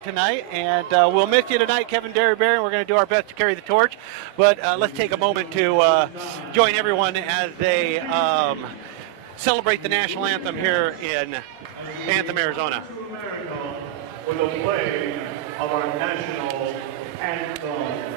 tonight, and we'll miss you tonight, Kevin Derryberry, and we're going to do our best to carry the torch. But let's take a moment to join everyone as they celebrate the national anthem here in Anthem, Arizona. With the play of our national anthem.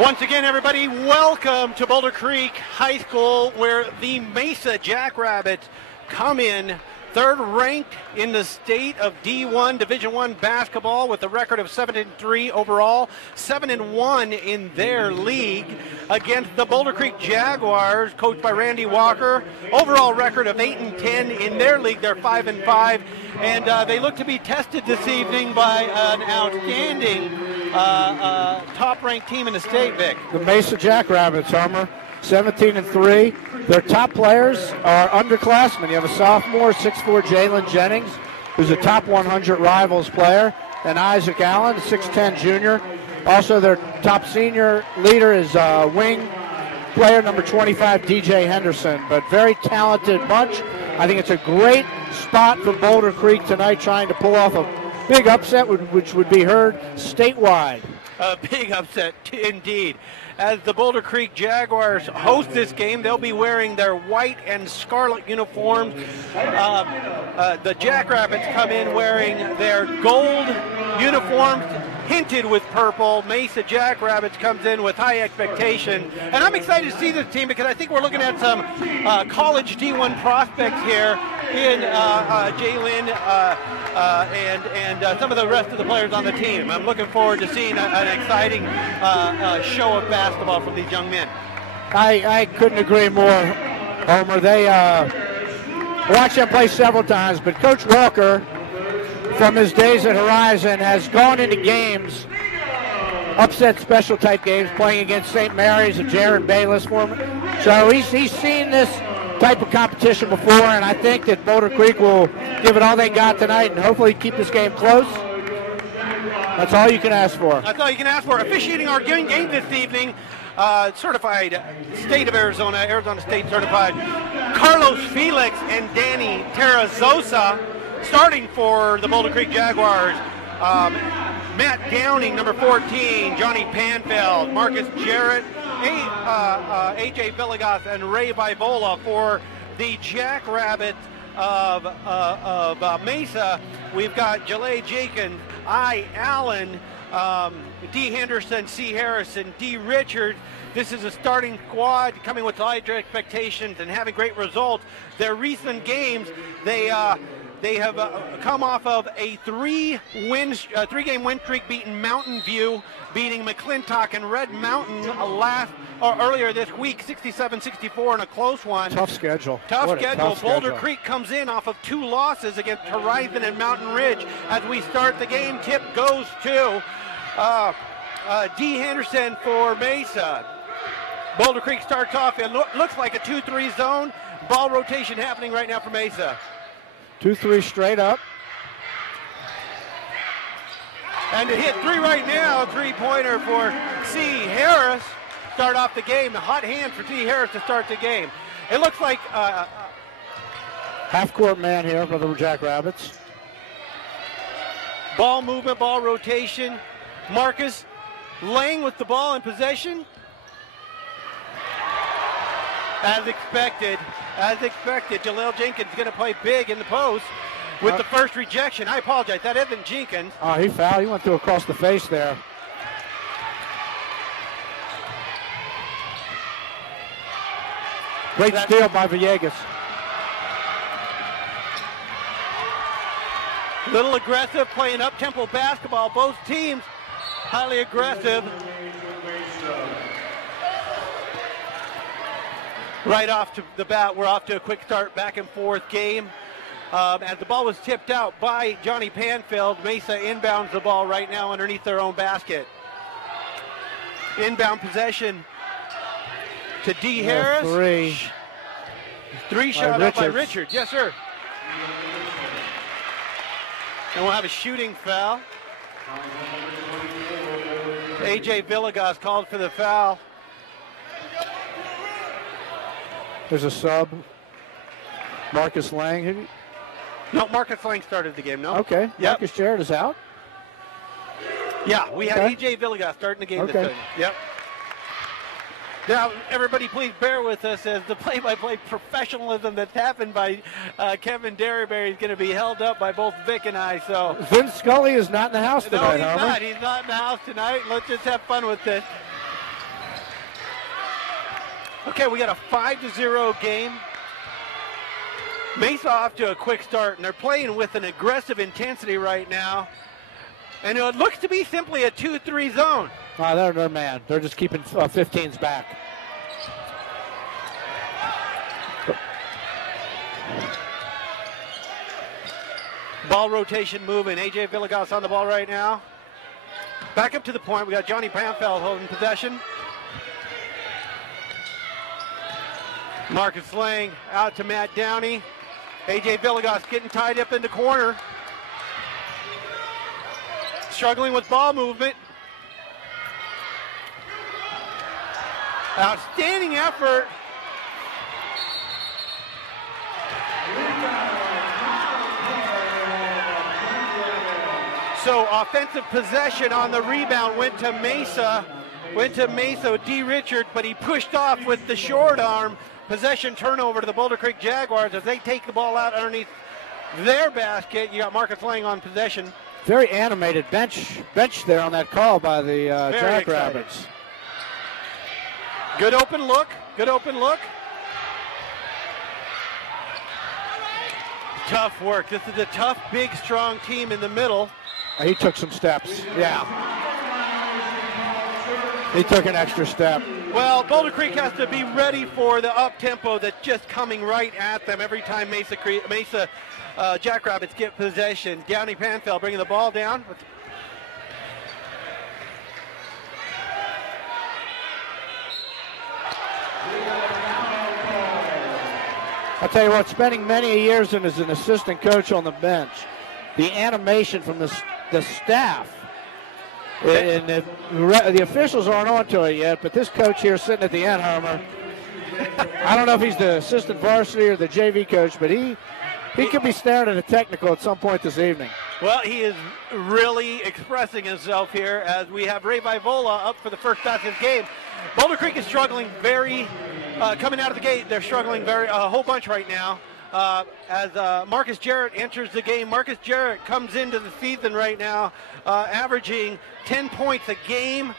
Once again, everybody, welcome to Boulder Creek High School, where the Mesa Jackrabbits come in third ranked in the state of D1 Division I basketball with a record of 7-3 overall, 7-1 in their league against the Boulder Creek Jaguars, coached by Randy Walker. Overall record of 8-10 in their league. They're 5-5, and they look to be tested this evening by an outstanding top-ranked team in the state, Vic. The Mesa Jackrabbits, Homer, 17-3. Their top players are underclassmen. You have a sophomore, 6'4", Jalen Jennings, who's a top 100 Rivals player, and Isaac Allen, 6'10", junior. Also, their top senior leader is wing player number 25, DJ Henderson. But very talented bunch. I think it's a great spot for Boulder Creek tonight, trying to pull off a big upset, which would be heard statewide. A big upset, indeed. As the Boulder Creek Jaguars host this game, they'll be wearing their white and scarlet uniforms. The Jackrabbits come in wearing their gold uniforms, hinted with purple. Mesa Jackrabbits comes in with high expectation. And I'm excited to see this team because I think we're looking at some college D1 prospects here in Jalen and some of the rest of the players on the team. I'm looking forward to seeing an exciting show of basketball from these young men. I couldn't agree more, Homer. They watched them play several times, but Coach Walker, from his days at Horizon, has gone into games, upset special type games, playing against St. Mary's and Jared Bayless for him. So he's seen this type of competition before, and I think that Boulder Creek will give it all they got tonight and hopefully keep this game close. That's all you can ask for. That's all you can ask for. Officiating our game this evening, certified state of Arizona, Arizona State certified, Carlos Felix and Danny Terrazosa. Starting for the Boulder Creek Jaguars, Matt Downing, number 14, Johnny Panfeld, Marcus Jarrett, A.J. Villegas, and Ray Vibola. For the Jackrabbits of Mesa, we've got Jalay Jakin, I. Allen, D. Henderson, C. Harrison, D. Richards. This is a starting squad coming with large expectations and having great results. Their recent games, they They have come off of a three-game win streak, beating Mountain View, beating McClintock and Red Mountain earlier this week, 67-64 in a close one. Tough schedule. Tough schedule. Boulder Creek comes in off of 2 losses against Horizon and Mountain Ridge. As we start the game, tip goes to D. Henderson for Mesa. Boulder Creek starts off, it looks like a 2-3 zone. Ball rotation happening right now for Mesa. 2-3 straight up. And to hit 3 right now, 3-pointer for C. Harris. Start off the game. A hot hand for C. Harris to start the game. It looks like half-court man here for the Jackrabbits. Ball movement, ball rotation. Marcus Lang with the ball in possession. As expected, Jaleel Jenkins going to play big in the post with the first rejection. I apologize, that isn't Jenkins. Oh, he fouled. He went through across the face there. Great steal by Villegas. Little aggressive, playing up-tempo basketball. Both teams highly aggressive. Right off to the bat, we're off to a quick start, back and forth game. As the ball was tipped out by Johnny Panfield, Mesa inbounds the ball right now underneath their own basket. Inbound possession to D. Harris. Three shot up by Richards. Yes, sir. And we'll have a shooting foul. A.J. Villegas called for the foul. There's a sub. Marcus Lang. No, Marcus Lang started the game, no? Okay. Yep. Marcus Jarrett is out? Yeah, we have A.J. Villegas starting the game this time. Yep. Now, everybody please bear with us as the play-by-play professionalism that's happened by Kevin Derryberry is going to be held up by both Vic and I. So Vince Scully is not in the house tonight, No, he's not. He's not in the house tonight. Let's just have fun with this. Okay, we got a 5-0 game. Mesa off to a quick start, and they're playing with an aggressive intensity right now. And it looks to be simply a 2-3 zone. They're man. They're just keeping 15s back. Ball rotation moving. A.J. Villegas on the ball right now. Back up to the point. We got Johnny Panfeld holding possession. Marcus Lang out to Matt Downey. A.J. Villegas getting tied up in the corner. Struggling with ball movement. Outstanding effort. So offensive possession on the rebound went to Mesa. D. Richard, but he pushed off with the short arm. Possession turnover to the Boulder Creek Jaguars as they take the ball out underneath their basket. You got Marcus Lang on possession. Very animated bench there on that call by the Jackrabbits. Good open look. Tough work. This is a tough, big, strong team in the middle. He took some steps. Yeah. He took an extra step. Well, Boulder Creek has to be ready for the up-tempo that's just coming right at them every time Mesa Jackrabbits get possession. Downey Panfeld bringing the ball down. I'll tell you what, spending many years as an assistant coach on the bench, the animation from the staff, and the officials aren't onto it yet, but this coach here sitting at the end, Homer, I don't know if he's the assistant varsity or the JV coach, but he could be staring at a technical at some point this evening. Well, he is really expressing himself here as we have Ray Vivola up for the first pass of this game. Boulder Creek is struggling coming out of the gate, they're struggling a whole bunch right now. As Marcus Jarrett enters the game. Marcus Jarrett comes into the season right now, averaging 10 points a game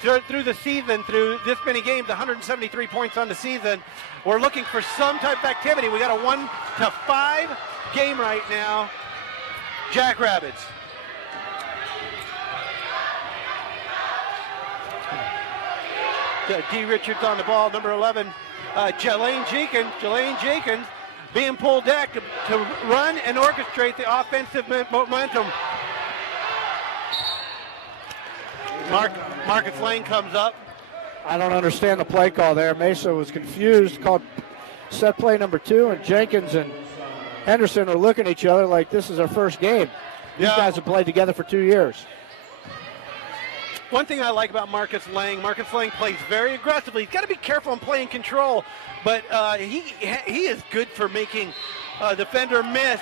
through the season, through this many games, 173 points on the season. We're looking for some type of activity. We got a 1-to-5 game right now. Jackrabbits. D. Richards on the ball, number 11. Jelaine Jenkins being pulled back to run and orchestrate the offensive momentum. Marcus Lane comes up. I don't understand the play call there. Mesa was confused, called set play number 2, and Jenkins and Henderson are looking at each other like this is our first game. These guys have played together for 2 years. One thing I like about Marcus Lang plays very aggressively. He's got to be careful in playing control, but he is good for making a defender miss.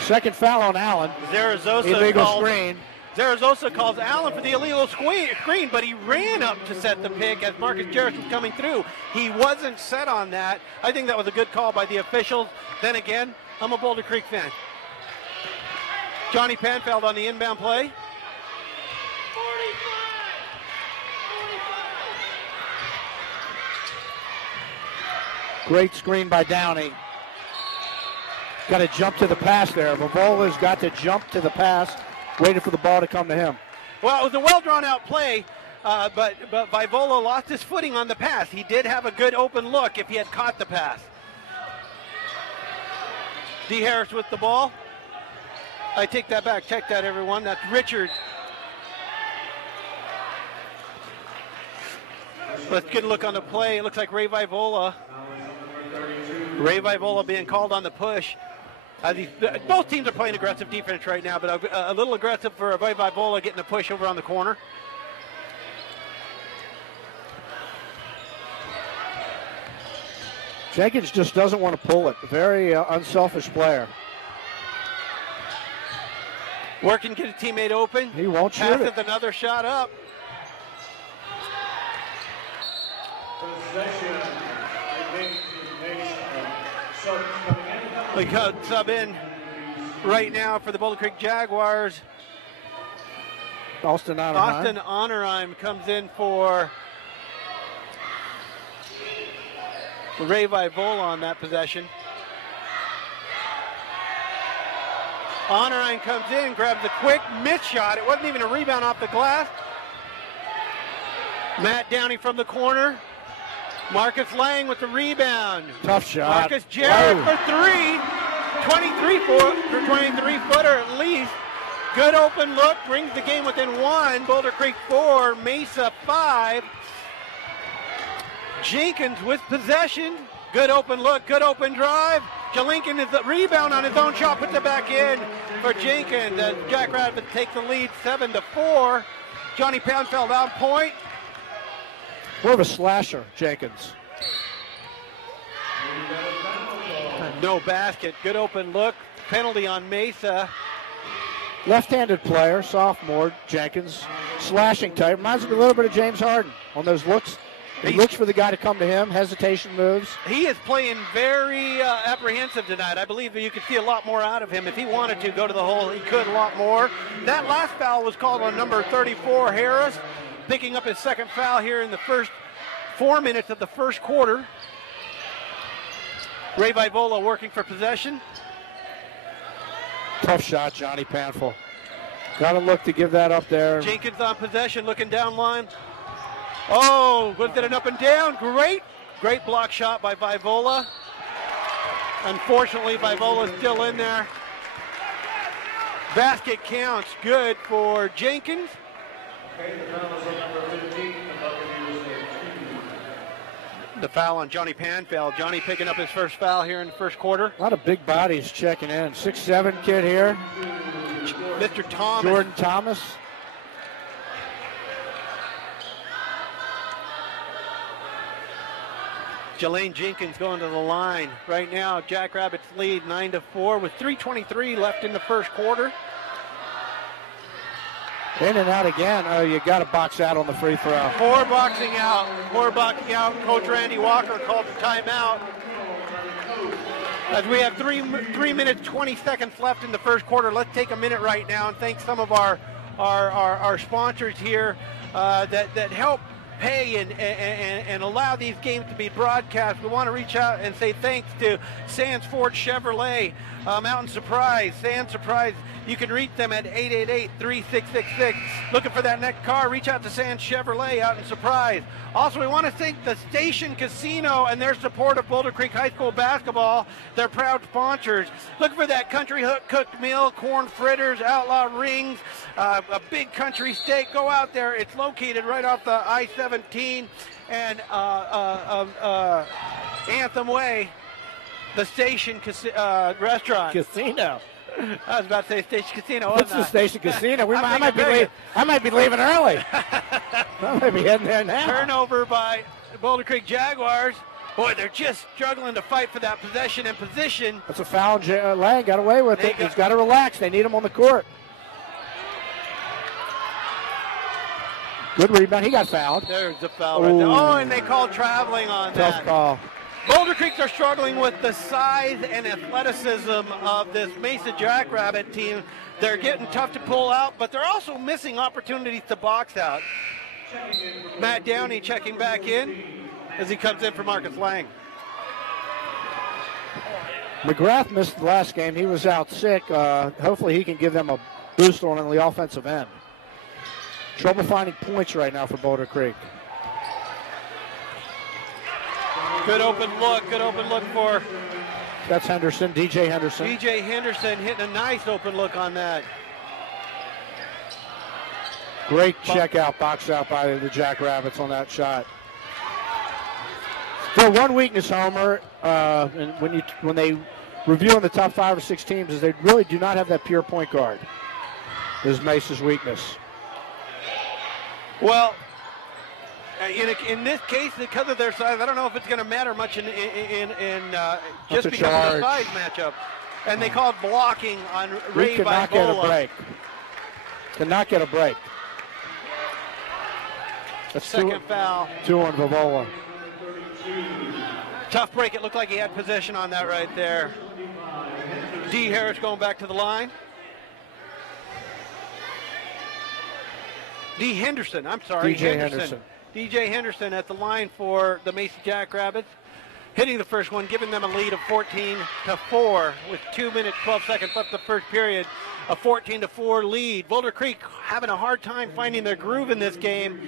Second foul on Allen. Illegal screen. Zaragoza calls Allen for the illegal screen, but he ran up to set the pick as Marcus Jarrett was coming through. He wasn't set on that. I think that was a good call by the officials. Then again, I'm a Boulder Creek fan. Johnny Panfeld on the inbound play. Great screen by Downey. Got to jump to the pass there. Vivola's got to jump to the pass, waiting for the ball to come to him. Well, it was a well-drawn-out play, but Vivola lost his footing on the pass. He did have a good open look if he had caught the pass. D. Harris with the ball. I take that back. Check that, everyone. That's Richard. Let's get a look on the play. It looks like Ray Vivola being called on the push. Both teams are playing aggressive defense right now, but a little aggressive for Ray Vivola getting a push over on the corner. Jenkins just doesn't want to pull it. Very unselfish player. Working to get a teammate open. He won't shoot it. Another shot up. We got sub in right now for the Boulder Creek Jaguars. Austin Honorheim comes in for Ray Vivola on that possession. Honorheim comes in, grabs a quick miss shot. It wasn't even a rebound off the glass. Matt Downey from the corner. Marcus Lang with the rebound. Tough shot. Marcus Jarrett for three. 23-footer at least. Good open look, brings the game within 1. Boulder Creek 4, Mesa 5. Jenkins with possession. Good open look, good open drive. Jelinkin is the rebound on his own shot, puts it back in for Jenkins as Jackrabbits take the lead 7-4. Johnny Panfeld on point. More of a slasher, Jenkins. No basket, good open look. Penalty on Mesa. Left-handed player, sophomore, Jenkins. Slashing type. Reminds me a little bit of James Harden on those looks. He looks for the guy to come to him. Hesitation moves. He is playing very apprehensive tonight. I believe you could see a lot more out of him. If he wanted to go to the hole, he could a lot more. That last foul was called on number 34, Harris, picking up his second foul here in the first 4 minutes of the first quarter. Ray Vivola working for possession. Tough shot, Johnny Panfeld. Got to look to give that up there. Jenkins on possession, looking down line. Oh, was it an up and down? Great block shot by Vivola. Unfortunately, Vivola's still in there. Basket counts, good for Jenkins. The foul on Johnny Panfeld. Johnny picking up his first foul here in the first quarter. A lot of big bodies checking in. 6'7" kid here. Mr. Thomas. Jordan Thomas. Jelaine Jenkins going to the line. Right now, Jackrabbits lead 9-4 with 3:23 left in the first quarter. In and out again. Oh, you got to box out on the free throw. Four boxing out. Coach Randy Walker called the timeout. As we have 3 minutes, 20 seconds left in the first quarter, let's take a minute right now and thank some of our sponsors here that help pay and allow these games to be broadcast. We want to reach out and say thanks to Sands Ford Chevrolet, Mountain Surprise, Sands Surprise. You can reach them at 888-3666. Looking for that next car, reach out to Sands Chevrolet out in Surprise. Also, we want to thank the Station Casino and their support of Boulder Creek High School basketball. They're proud sponsors. Looking for that country hook cooked meal, corn fritters, outlaw rings, a big country steak. Go out there. It's located right off the I-17 and Anthem Way. The Station Restaurant. Casino. I was about to say Station Casino. What's the Station Casino? I might be leaving early. I might be heading there now. Turnover by Boulder Creek Jaguars. Boy, they're just struggling to fight for that possession and position. That's a foul. Lang got away with it. He's got to relax. They need him on the court. Good rebound. He got fouled. There's the foul right there. Oh, and they called traveling on that. Tough call. Boulder Creek are struggling with the size and athleticism of this Mesa Jackrabbit team. They're getting tough to pull out, but they're also missing opportunities to box out. Matt Downey checking back in as he comes in for Marcus Lang. McGrath missed the last game. He was out sick. Hopefully he can give them a boost on the offensive end. Trouble finding points right now for Boulder Creek. Good open look for... That's Henderson, DJ Henderson. DJ Henderson hitting a nice open look on that. Great check out, box out by the Jackrabbits on that shot. Still one weakness, Homer, and when they review on the top 5 or 6 teams, is they really do not have that pure point guard. Is Mesa's weakness. Well, in this case, because of their size, I don't know if it's going to matter much in just because of the size matchup. And they called blocking on Ray Bibola. Could not get a break. Could not get a break. That's second foul. 2 on Bibola. Tough break. It looked like he had possession on that right there. D. Harris going back to the line. D. Henderson. I'm sorry. DJ Henderson. DJ Henderson at the line for the Mesa Jackrabbits, hitting the first one, giving them a lead of 14-4 with 2 minutes, 12 seconds left the first period. A 14-4 lead. Boulder Creek having a hard time finding their groove in this game,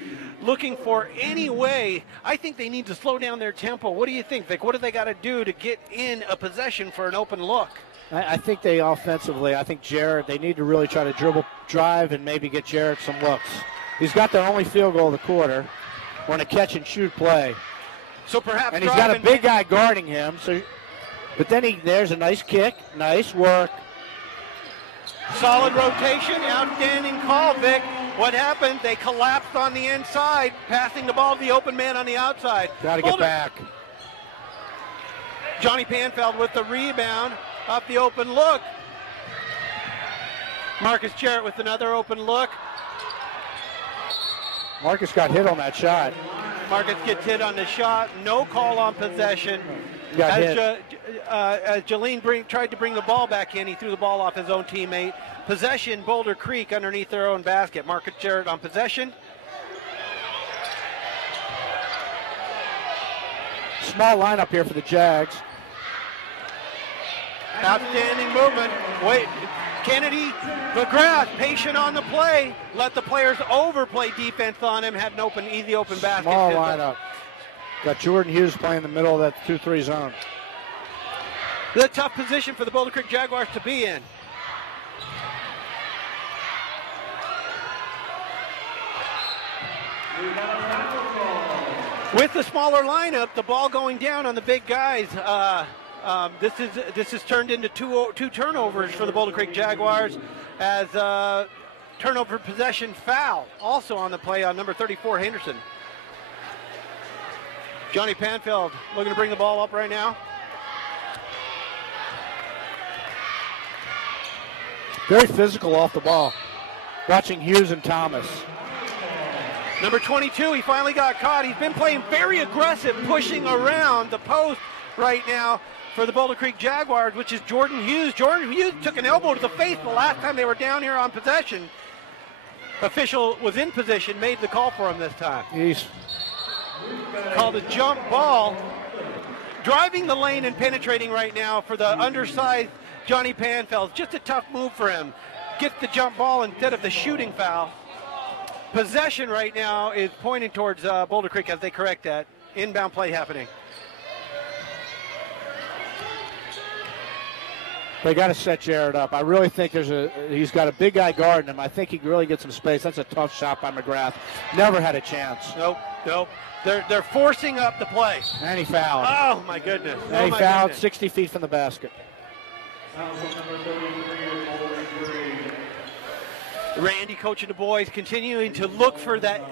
looking for any way. I think they need to slow down their tempo. What do you think, Vic? What do they got to do to get in a possession for an open look? I think they offensively, I think Jarrett, they need to really try to drive and maybe get Jarrett some looks. He's got their only field goal of the quarter. On a catch and shoot play. So perhaps, and he's got a big guy guarding him. But then there's a nice kick, nice work. Solid rotation, outstanding call, Vic. What happened? They collapsed on the inside, passing the ball to the open man on the outside. Got to get back. Johnny Panfeld with the rebound, up the open look. Marcus Jarrett with another open look. Marcus got hit on that shot. Marcus gets hit on the shot. No call on possession. As Jalen tried to bring the ball back in, he threw the ball off his own teammate. Possession, Boulder Creek underneath their own basket. Marcus Jarrett on possession. Small lineup here for the Jags. Outstanding movement. Wait. Kennedy McGrath, patient on the play, let the players overplay defense on him, had an easy open basket. Small lineup. Got Jordan Hughes playing in the middle of that 2-3 zone. The tough position for the Boulder Creek Jaguars to be in. With the smaller lineup, the ball going down on the big guys. This has turned into two turnovers for the Boulder Creek Jaguars as turnover possession foul also on the play on number 34 Henderson. Johnny Panfeld looking to bring the ball up right now. Very physical off the ball. Watching Hughes and Thomas. Number 22, he finally got caught. He's been playing very aggressive, pushing around the post right now for the Boulder Creek Jaguars, which is Jordan Hughes. Jordan Hughes took an elbow to the face the last time they were down here on possession. Official was in position, made the call for him this time. called a jump ball. Driving the lane and penetrating right now for the undersized Johnny Panfeld. Just a tough move for him. Get the jump ball instead of the shooting foul. Possession right now is pointing towards Boulder Creek as they correct that. Inbound play happening. They got to set Jared up. I really think he's got a big guy guarding him. I think he can really get some space. That's a tough shot by McGrath. Never had a chance. Nope. They're forcing up the play. And he fouled. Oh, my goodness. And he fouled 60 feet from the basket. Randy coaching the boys, continuing to look for that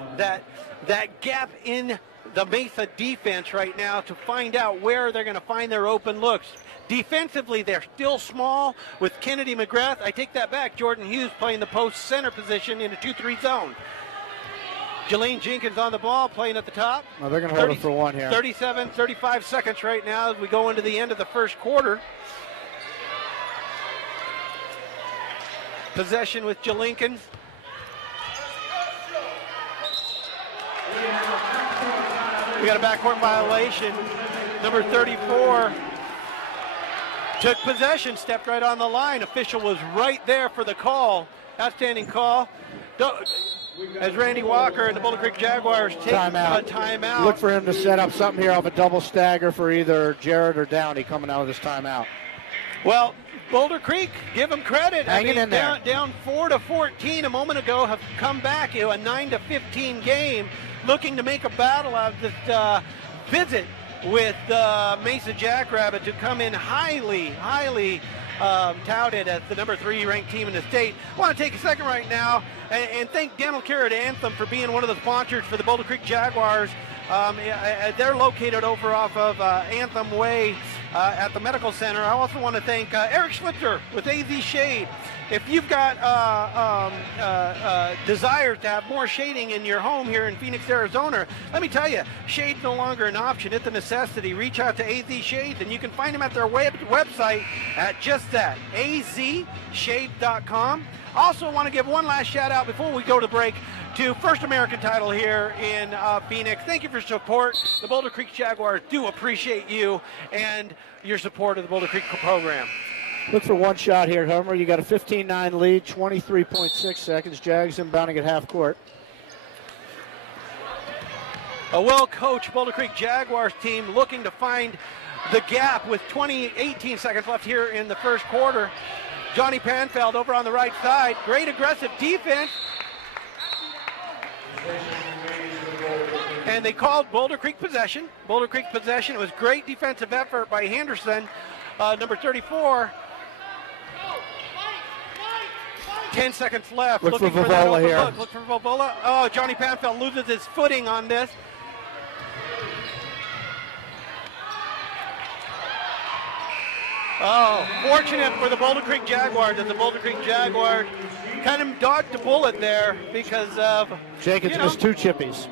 gap in the Mesa defense right now to find out where they're going to find their open looks. Defensively, they're still small with Kennedy McGrath. I take that back. Jordan Hughes playing the post center position in a 2-3 zone. Jalen Jenkins on the ball, playing at the top. Well, they're going to hold it for one here. 35 seconds right now as we go into the end of the first quarter. Possession with Jelinkins. We got a backcourt violation. Number 34 took possession, stepped right on the line. Official was right there for the call. Outstanding call. As Randy Walker and the Boulder Creek Jaguars take a timeout. Look for him to set up something here off a double stagger for either Jared or Downey coming out of this timeout. Well, Boulder Creek, give them credit. Hanging in there. Down 4-14 a moment ago, have come back to a 9-15 game, looking to make a battle out of this visit with Mesa Jackrabbit to come in highly touted as the number 3 ranked team in the state. I want to take a second right now and thank Dental Care at Anthem for being one of the sponsors for the Boulder Creek Jaguars. They're located over off of Anthem Way at the Medical Center. I also want to thank Eric Schlitzer with AZ Shade. If you've got desires to have more shading in your home here in Phoenix, Arizona, let me tell you, shade's no longer an option. It's a necessity. Reach out to AZ Shades, and you can find them at their website at just that, azshade.com. Also want to give one last shout out before we go to break to First American Title here in Phoenix. Thank you for your support. The Boulder Creek Jaguars do appreciate you and your support of the Boulder Creek program. Look for one shot here, Homer. You got a 15-9 lead, 23.6 seconds. Jags inbounding at half court. A well-coached Boulder Creek Jaguars team looking to find the gap with 18 seconds left here in the first quarter. Johnny Panfeld over on the right side. Great aggressive defense. And they called Boulder Creek possession. Boulder Creek possession. It was great defensive effort by Henderson, number 34. 10 seconds left. Look for that Vovola open here. Look for Vovola. Oh, Johnny Panfeld loses his footing on this. Oh, fortunate for the Boulder Creek Jaguars that the Boulder Creek Jaguars kind of dodged a bullet there because of Jenkins missed 2 chippies.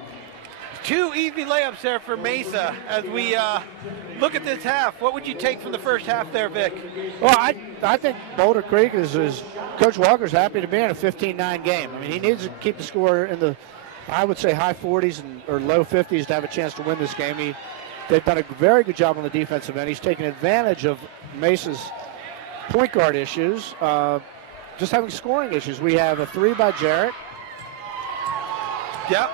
2 easy layups there for Mesa. As we look at this half, what would you take from the first half there, Vic? Well, I think Boulder Creek is Coach Walker's happy to be in a 15-9 game. I mean, he needs to keep the score in the, I would say, high 40s or low 50s to have a chance to win this game. They've done a very good job on the defensive end. He's taken advantage of Mesa's point guard issues, just having scoring issues. We have a 3 by Jarrett. Yep.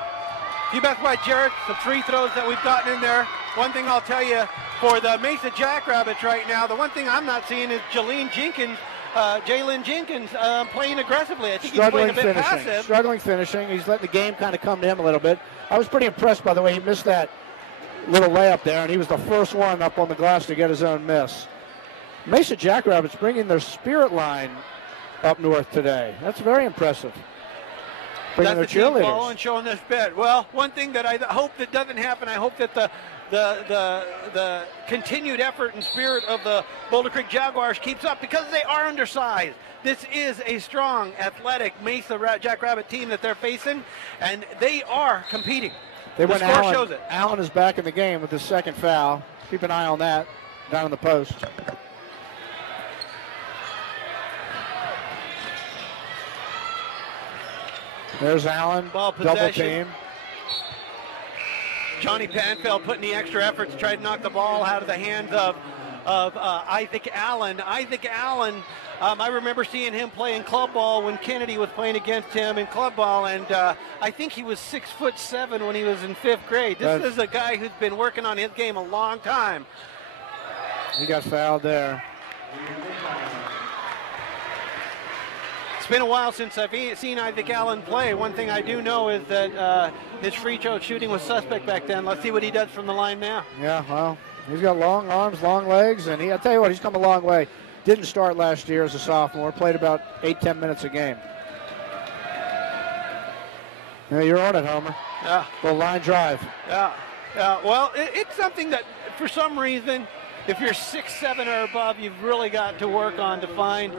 Few best by Jarrett, some free throws that we've gotten in there. One thing I'll tell you for the Mesa Jackrabbits right now, the one thing I'm not seeing is Jalen Jenkins playing aggressively. I think he's playing a bit passive. Struggling finishing. He's letting the game kind of come to him a little bit. I was pretty impressed by the way he missed that little layup there, and he was the first one up on the glass to get his own miss. Mesa Jackrabbits bringing their spirit line up north today. That's very impressive. Bringing That's their the team cheerleaders. following, showing this bit. Well, one thing that I hope that doesn't happen, I hope that the continued effort and spirit of the Boulder Creek Jaguars keeps up because they are undersized. This is a strong, athletic Mesa Jackrabbit team that they're facing, and they are competing. The score shows it. Allen is back in the game with his second foul. Keep an eye on that down in the post. There's Allen, double team. Johnny Panfeld putting the extra effort to try to knock the ball out of the hands of Isaac Allen. Isaac Allen, I remember seeing him play in club ball when Kennedy was playing against him in club ball, and I think he was 6'7" when he was in 5th grade. This is a guy who's been working on his game a long time. He got fouled there. It's been a while since I've seen Isaac Allen play. One thing I do know is that his free throw shooting was suspect back then. Let's see what he does from the line now. Yeah, well, he's got long arms, long legs, and I'll tell you what, he's come a long way. Didn't start last year as a sophomore, played about 8-10 minutes a game. Yeah, you're on it, Homer. Yeah. Little line drive. Yeah. Well, it's something that for some reason, if you're 6'7" or above, you've really got to work on to find.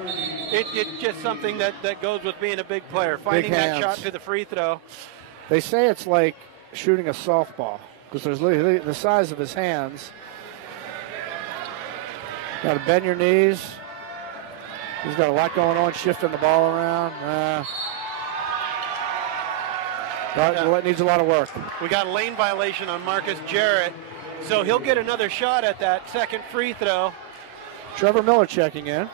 It's just something that goes with being a big player. Finding that shot to the free throw. They say it's like shooting a softball because there's the size of his hands. Got to bend your knees. He's got a lot going on, shifting the ball around. It needs a lot of work. We got a lane violation on Marcus Jarrett. So he'll get another shot at that second free throw. Trevor Miller checking in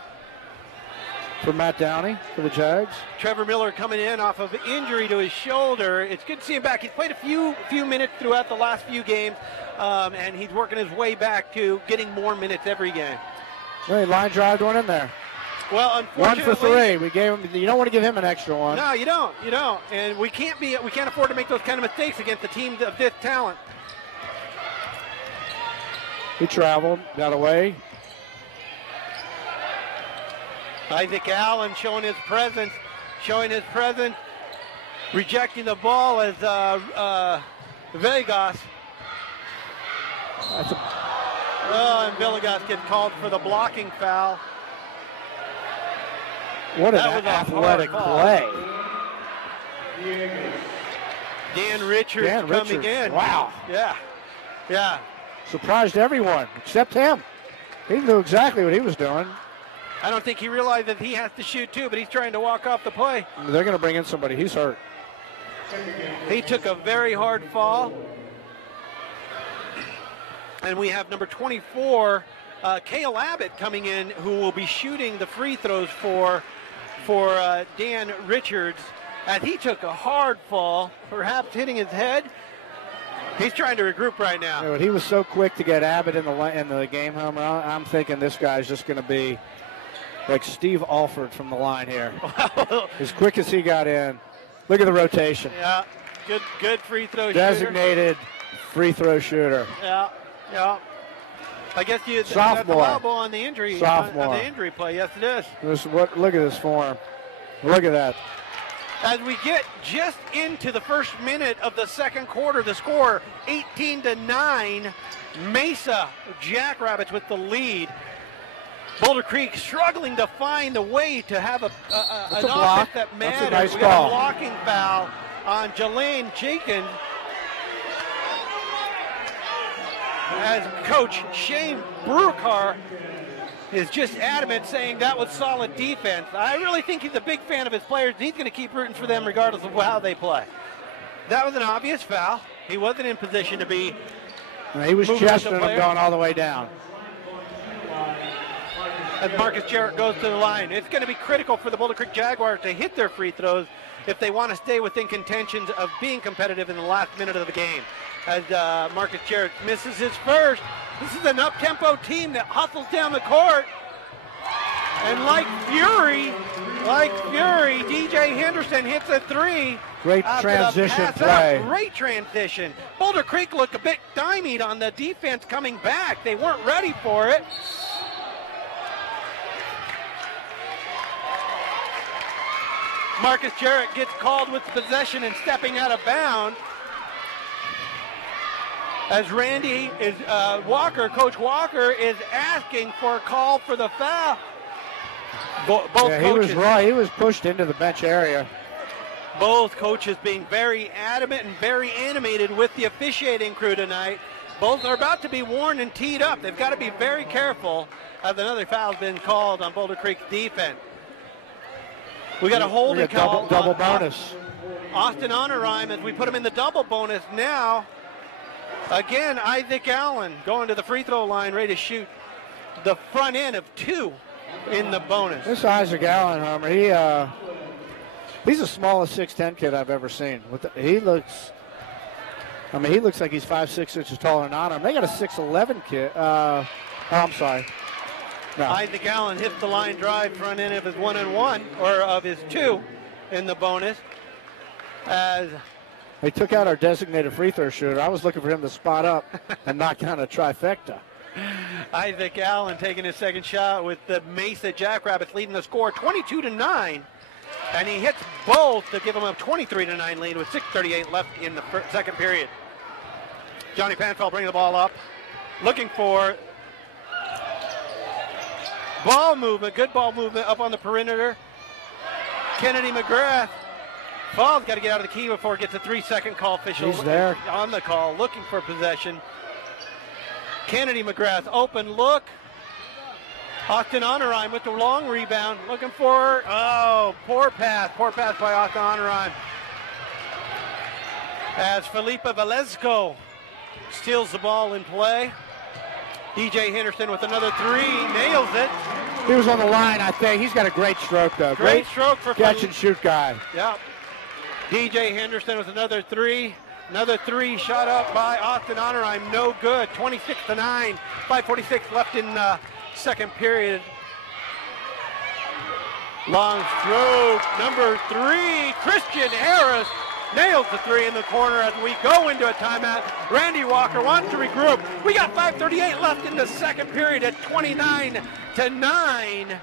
for Matt Downey for the Jags. Trevor Miller coming in off of injury to his shoulder. It's good to see him back. He's played a few minutes throughout the last few games, and he's working his way back to getting more minutes every game. Hey, line drive one in there. Well, unfortunately, 1 for 3. We gave him. You don't want to give him an extra one. No, you don't. You don't. And we can't afford to make those kind of mistakes against the team of this talent. He traveled, got away. Isaac Allen showing his presence, rejecting the ball as Vegas. And Villegas gets called for the blocking foul. What an athletic play. Dan Richards coming in. Wow. Yeah. Surprised everyone except him. He knew exactly what he was doing. I don't think he realized that he has to shoot too, but he's trying to walk off the play. They're going to bring in somebody. He's hurt. He took a very hard fall. And we have number 24, Cale Abbott, coming in, who will be shooting the free throws for Dan Richards. And he took a hard fall, perhaps hitting his head. He's trying to regroup right now. Yeah, but he was so quick to get Abbott in the game, Homer. I'm thinking this guy's just going to be like Steve Alford from the line here. As quick as he got in. Look at the rotation. Yeah, good free throw Designated free throw shooter. Yeah. I guess that's sophomore. allowable on the injury. Sophomore. On the injury play. Yes, it is. Look at this form. Look at that. As we get just into the first minute of the second quarter, the score 18-9. Mesa Jackrabbits with the lead. Boulder Creek struggling to find a way to have an offense that matters. That's a nice we call. got a blocking foul on Jelaine Jenkins. As Coach Shane Brukar is just adamant, saying that was solid defense. I really think he's a big fan of his players. He's going to keep rooting for them regardless of how they play. That was an obvious foul. He wasn't in position to be. He was chesting him going all the way down. As Marcus Jarrett goes to the line, it's going to be critical for the Boulder Creek Jaguars to hit their free throws if they want to stay within contentions of being competitive in the last minute of the game. As Marcus Jarrett misses his first. This is an up-tempo team that hustles down the court. And like Fury, DJ Henderson hits a three. Great transition play. Great transition. Boulder Creek looked a bit stymied on the defense coming back. They weren't ready for it. Marcus Jarrett gets called with possession and stepping out of bounds. As Coach Walker is asking for a call for the foul. Both coaches. He was right. He was pushed into the bench area. Both coaches being very adamant and very animated with the officiating crew tonight. Both are about to be warned and teed up. They've got to be very careful as another foul's been called on Boulder Creek's defense. We got a holding call. Double bonus. Austin Honorheim, as we put him in the double bonus now. Again, Isaac Allen going to the free throw line, ready to shoot the front end of 2 in the bonus. This Isaac Allen, Homer, he's the smallest 6'10" kid I've ever seen. He looks like he's 5'6" inches taller than Anna. They got a 6'11" kid. I'm sorry. No. Isaac Allen hits the line drive front end of his 1-and-1, or of his 2 in the bonus. As they took out our designated free throw shooter. I was looking for him to spot up and knock down a trifecta. Isaac Allen taking his second shot with the Mesa Jackrabbits leading the score 22-9. And he hits both to give them a 23-9 lead with 6:38 left in the second period. Johnny Panfeld bringing the ball up, looking for ball movement, good ball movement up on the perimeter. Kennedy McGrath. Ball's got to get out of the key before it gets a 3-second call. Official He's there on the call, looking for possession. Kennedy McGrath, open look. Austin Honorheim with the long rebound, looking for, poor pass by Austin Honorheim. As Felipe Velasco steals the ball in play. DJ Henderson with another 3, nails it. He was on the line, I think. He's got a great stroke, though. Great stroke for catch and shoot guy. Yeah. DJ Henderson with another 3. Another 3 shot up by Austin Honorheim. No good. 26-9. 5:46 left in second period. Long stroke. Number 3, Christian Harris nails the 3 in the corner as we go into a timeout. Randy Walker wants to regroup. We got 5:38 left in the second period at 29-9.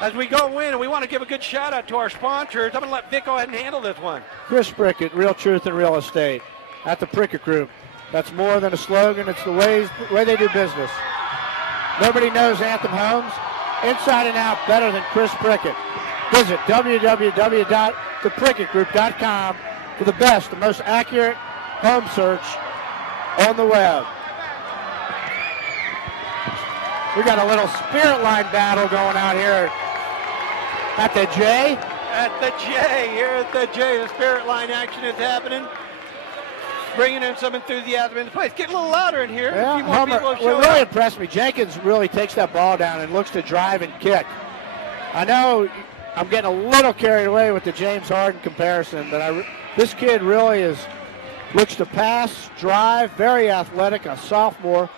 As we go in, and we want to give a good shout out to our sponsors. I'm going to let Vic go ahead and handle this one. Chris Prickett, Real Truth in Real Estate at the Prickett Group. That's more than a slogan. It's the way they do business. Nobody knows Anthem Homes inside and out better than Chris Prickett. Visit www.theprickettgroup.com for the best, the most accurate home search on the web. We got a little spirit line battle going out here at the J. Here at the J, the spirit line action is happening. Bringing in some enthusiasm in the place. Getting a little louder in here. Yeah, what really impressed me, Jenkins really takes that ball down and looks to drive and kick. I know I'm getting a little carried away with the James Harden comparison, but this kid really looks to pass, drive, very athletic, a sophomore.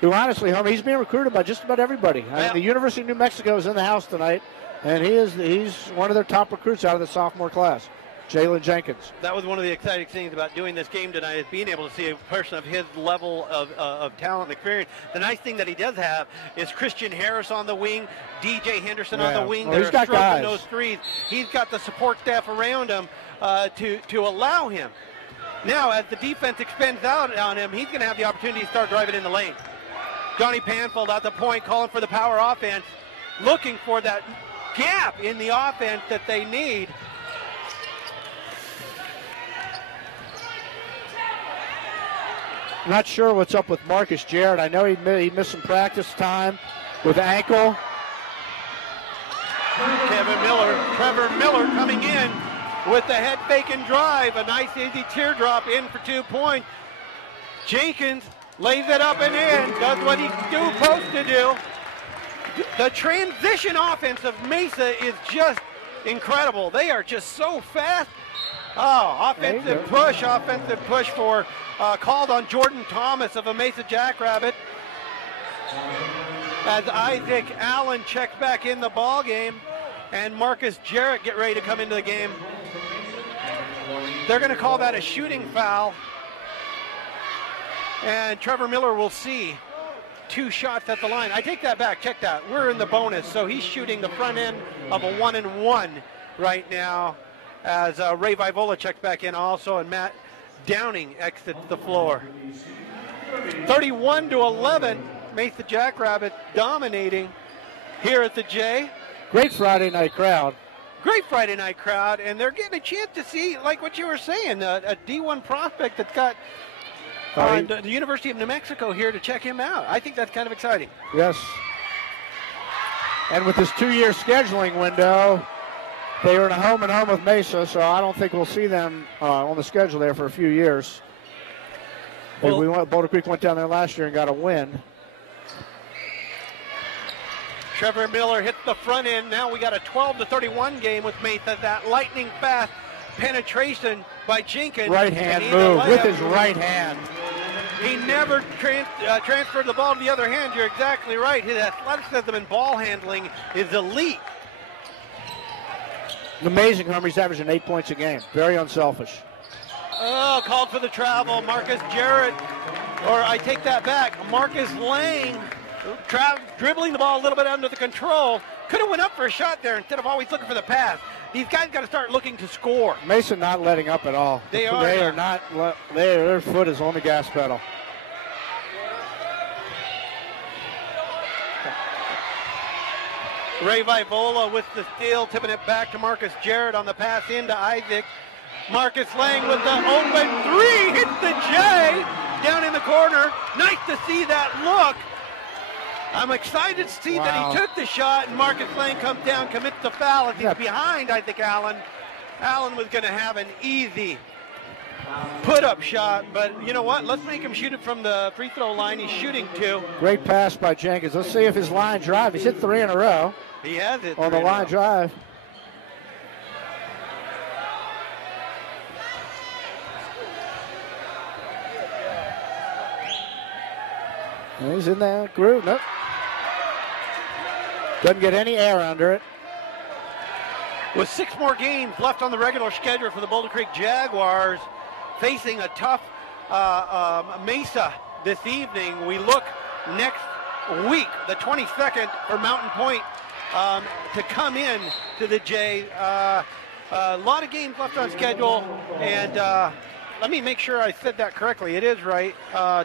Who honestly, Homer, he's being recruited by just about everybody. I mean, the University of New Mexico is in the house tonight, and he's one of their top recruits out of the sophomore class, Jalen Jenkins. That was one of the exciting things about doing this game tonight, is being able to see a person of his level of talent and experience. The nice thing that he does have is Christian Harris on the wing, DJ Henderson on the wing. He's got guys. Those threes. He's got the support staff around him to allow him. Now, as the defense extends out on him, he's going to have the opportunity to start driving in the lane. Johnny Panfeld at the point, calling for the power offense, looking for that gap in the offense that they need. Not sure what's up with Marcus Jarrett. I know he missed some practice time with ankle. Trevor Miller coming in with the head fake and drive. A nice easy teardrop in for 2 points. Jenkins lays it up and in, does what he's supposed to do. The transition offense of Mesa is just incredible. They are just so fast. Offensive push for called on Jordan Thomas of a Mesa Jackrabbit. As Isaac Allen checks back in the ball game, and Marcus Jarrett get ready to come into the game. They're going to call that a shooting foul. And Trevor Miller will see 2 shots at the line. I take that back. Check that. We're in the bonus, so he's shooting the front end of a 1-and-1 right now as Ray Vivola checks back in also, and Matt Downing exits the floor. 31-11, Mesa Jackrabbit dominating here at the J. Great Friday night crowd. Great Friday night crowd, and they're getting a chance to see, like what you were saying, a D1 prospect that's got the University of New Mexico here to check him out. I think that's kind of exciting. Yes. And with this 2-year scheduling window, they are in a home and home with Mesa, so I don't think we'll see them on the schedule there for a few years. Boulder Creek went down there last year and got a win. Trevor Miller hit the front end. Now we got a 12-31 game with Mesa. That lightning fast penetration by Jenkins. Right hand move with his right hand. He never transferred the ball to the other hand. You're exactly right. His athleticism and ball handling is elite. Amazing, He's averaging 8 points a game. Very unselfish. Oh, called for the travel. Marcus Jarrett, or I take that back. Marcus Lang dribbling the ball a little bit under the control. Could have went up for a shot there instead of always looking for the pass. These guys got to start looking to score. Mason not letting up at all. They are not. Their foot is on the gas pedal. Ray Vivola with the steal, tipping it back to Marcus Jarrett on the pass into Isaac. Marcus Lang with the open three, hits the J down in the corner. Nice to see that look. I'm excited to see that he took the shot, and Marcus Lang comes down, commits the foul as he's behind Isaac Allen. Allen was going to have an easy put-up shot, but you know what? Let's make him shoot it from the free throw line. He's shooting 2. Great pass by Jenkins. Let's see if his line drive. He's hit 3 in a row. He has it. On the line drive. He's in there. Groove. Nope. Doesn't get any air under it. With 6 more games left on the regular schedule for the Boulder Creek Jaguars, facing a tough Mesa this evening, we look next week, the 22nd, for Mountain Point to come in to the J. A lot of games left on schedule, and let me make sure I said that correctly. It is right.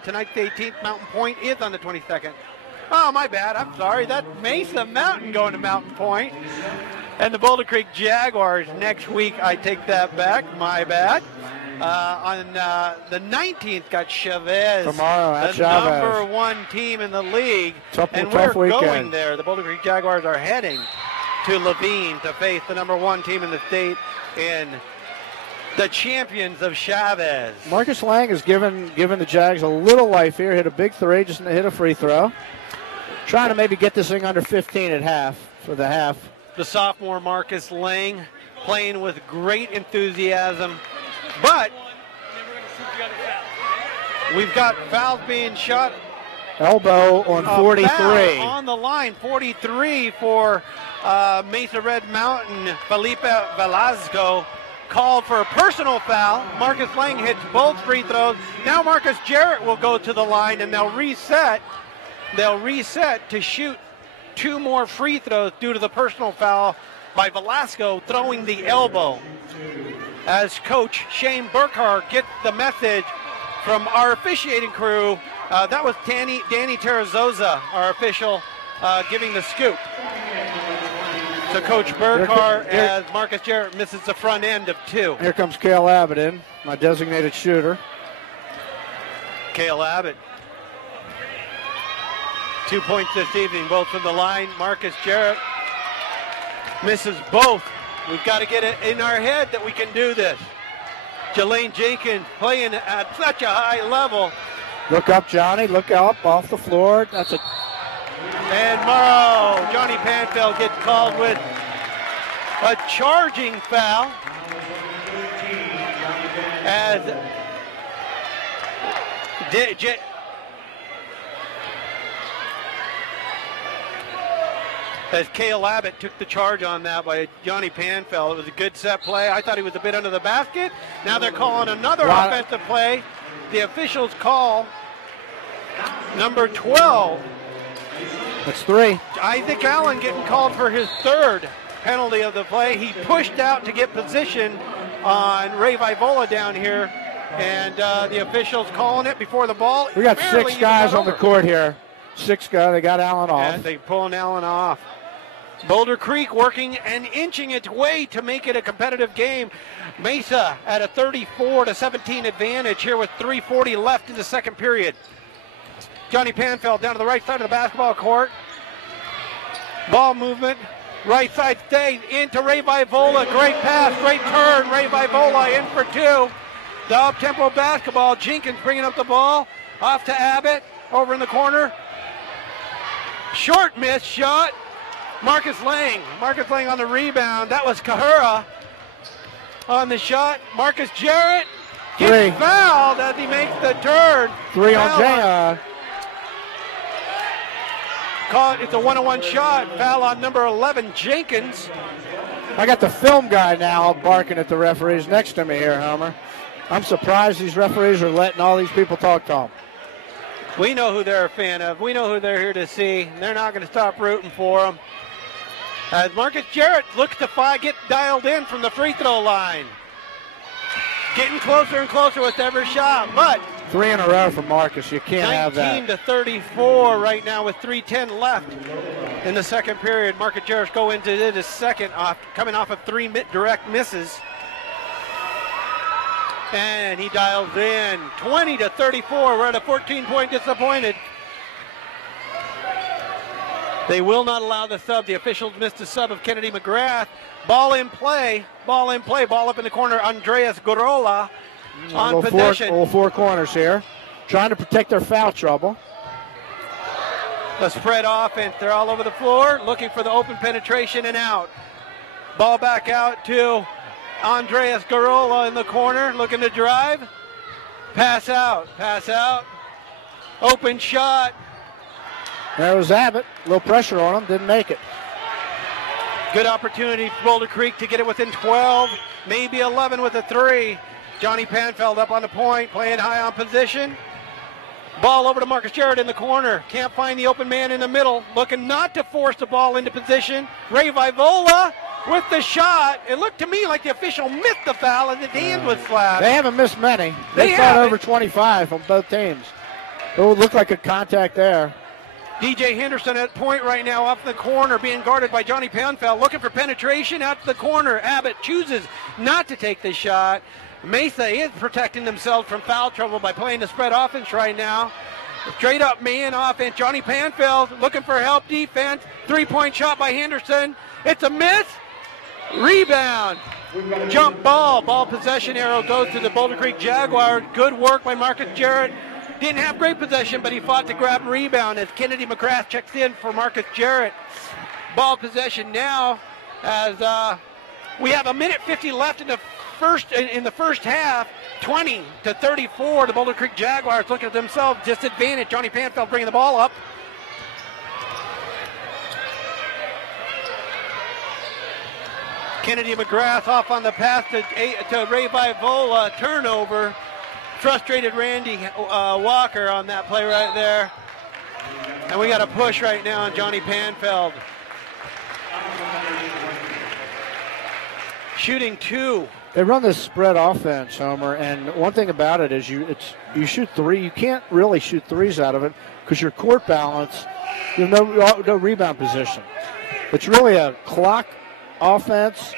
Tonight's the 18th. Mountain Point is on the 22nd. Oh, my bad. I'm sorry. That's Mesa Mountain going to Mountain Point. And the Boulder Creek Jaguars next week. I take that back. My bad. On the 19th, got Chavez. Tomorrow at the Chavez. number 1 team in the league. Tough we're weekend. Going there. The Boulder Creek Jaguars are heading to Levine to face the number 1 team in the state and the champions of Chavez. Marcus Lang has given the Jags a little life here. Hit a big 3, just hit a free throw. Trying to maybe get this thing under 15 at half for the half. The sophomore Marcus Lang playing with great enthusiasm, but we've got fouls being shot. Elbow on 43. Foul on the line, 43 for Mesa Red Mountain. Felipe Velasco called for a personal foul. Marcus Lang hits both free throws. Now Marcus Jarrett will go to the line, and they'll reset. They'll reset to shoot 2 more free throws due to the personal foul by Velasco throwing the elbow. As Coach Shane Burkhart gets the message from our officiating crew, that was Danny Terrazosa, our official, giving the scoop to Coach Burkhart as Marcus Jarrett misses the front end of 2. Here comes Cale Abbott in, my designated shooter. Cale Abbott. 2 points this evening, both from the line. Marcus Jarrett misses both. We've got to get it in our head that we can do this. Jelaine Jenkins playing at such a high level. Look up, Johnny. Look up off the floor. That's a. And Morrow, Johnny Panfeld gets called with a charging foul. As Cale Abbott took the charge on that by Johnny Panfeld. It was a good set play. I thought he was a bit under the basket. Now they're calling another offensive play. The officials call number 12. That's 3. Isaac Allen getting called for his 3rd penalty of the play. He pushed out to get position on Ray Vivola down here. And the officials calling it before the ball. We got 6 guys on the court here. 6 guys. They got Allen off. And they pulling Allen off. Boulder Creek working and inching its way to make it a competitive game. Mesa at a 34-17 advantage here with 3:40 left in the second period. Johnny Panfeld down to the right side of the basketball court. Ball movement. Right side stay into Ray Vivola. Great pass, great turn. Ray Vivola in for 2. The up-tempo basketball. Jenkins bringing up the ball. Off to Abbott. Over in the corner. Short miss shot. Marcus Lang. Marcus Lang on the rebound. That was Kahura on the shot. Marcus Jarrett gets fouled as he makes the turn. 3 on Jay. It's a 1-on-1 shot. Foul on number 11, Jenkins. I got the film guy now barking at the referees next to me here, Homer. I'm surprised these referees are letting all these people talk to them. We know who they're a fan of. We know who they're here to see. They're not going to stop rooting for them. As Marcus Jarrett looks to get dialed in from the free throw line. Getting closer and closer with every shot, but 3 in a row for Marcus. You can't have that. 19-34 right now with 3:10 left in the second period. Marcus Jarrett go into his second coming off of 3 direct misses. And he dials in 20-34. We're at a 14-point disappointed. They will not allow the sub. The officials missed the sub of Kennedy McGrath. Ball in play. Ball up in the corner. Andreas Gorola on possession. All 4 corners here. Trying to protect their foul trouble. The spread offense. They're all over the floor looking for the open penetration and out. Ball back out to Andreas Gorola in the corner looking to drive. Pass out. Open shot. There was Abbott. A little pressure on him. Didn't make it. Good opportunity for Boulder Creek to get it within 12, maybe 11 with a 3. Johnny Panfeld up on the point, playing high on position. Ball over to Marcus Jarrett in the corner. Can't find the open man in the middle. Looking not to force the ball into position. Ray Vivola with the shot. It looked to me like the official missed the foul and his hand was slapped. They haven't missed many. They shot over 25 on both teams. It would look like a contact there. DJ Henderson at point right now off the corner being guarded by Johnny Panfeld. Looking for penetration out to the corner. Abbott chooses not to take the shot. Mesa is protecting themselves from foul trouble by playing the spread offense right now. Straight up man offense. Johnny Panfeld looking for help defense. 3-point shot by Henderson. It's a miss. Rebound. Jump ball. Ball possession arrow goes to the Boulder Creek Jaguars. Good work by Marcus Jarrett. Didn't have great possession, but he fought to grab and rebound as Kennedy McGrath checks in for Marcus Jarrett. Ball possession now as we have 1:50 left in the first half. 20-34. The Boulder Creek Jaguars looking at themselves disadvantaged. Johnny Panfeld bringing the ball up. Kennedy McGrath off on the pass to Ray Vivola. Turnover. Frustrated Randy Walker on that play right there. And we got a push right now on Johnny Panfeld. Shooting 2. They run this spread offense, Homer, and one thing about it is you shoot 3. You can't really shoot 3s out of it because your court balance, you have no rebound position. It's really a clock offense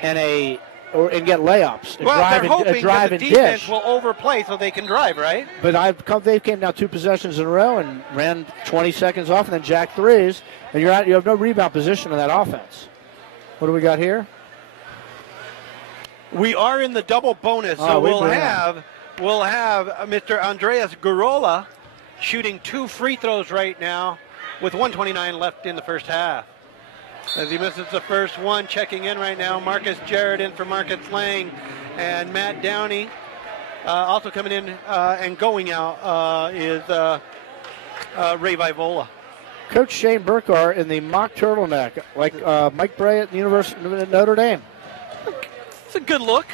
and get layups. Well, they're hoping that the defense dish will overplay so they can drive, right? But they came down 2 possessions in a row and ran 20 seconds off and then jacked 3s, and you have no rebound position in that offense. What do we got here? We are in the double bonus, so we'll have Mr. Andreas Gorola shooting 2 free throws right now with 1:29 left in the first half. As he misses the first one, checking in right now, Marcus Jarrett in for Marcus Lang, and Matt Downey also coming in and going out is Ray Vivola. Coach Shane Burkhardt in the mock turtleneck, like Mike Bray at the University of Notre Dame. It's a good look.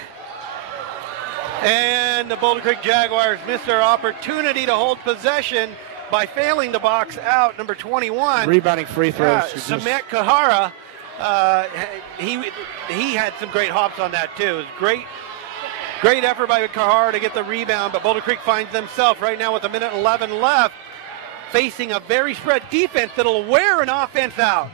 And the Boulder Creek Jaguars missed their opportunity to hold possession by failing to box out number 21. Rebounding free throws. Samet Kahara, he had some great hops on that too. It was great effort by Kahara to get the rebound, but Boulder Creek finds themselves right now with 1:11 left facing a very spread defense that'll wear an offense out.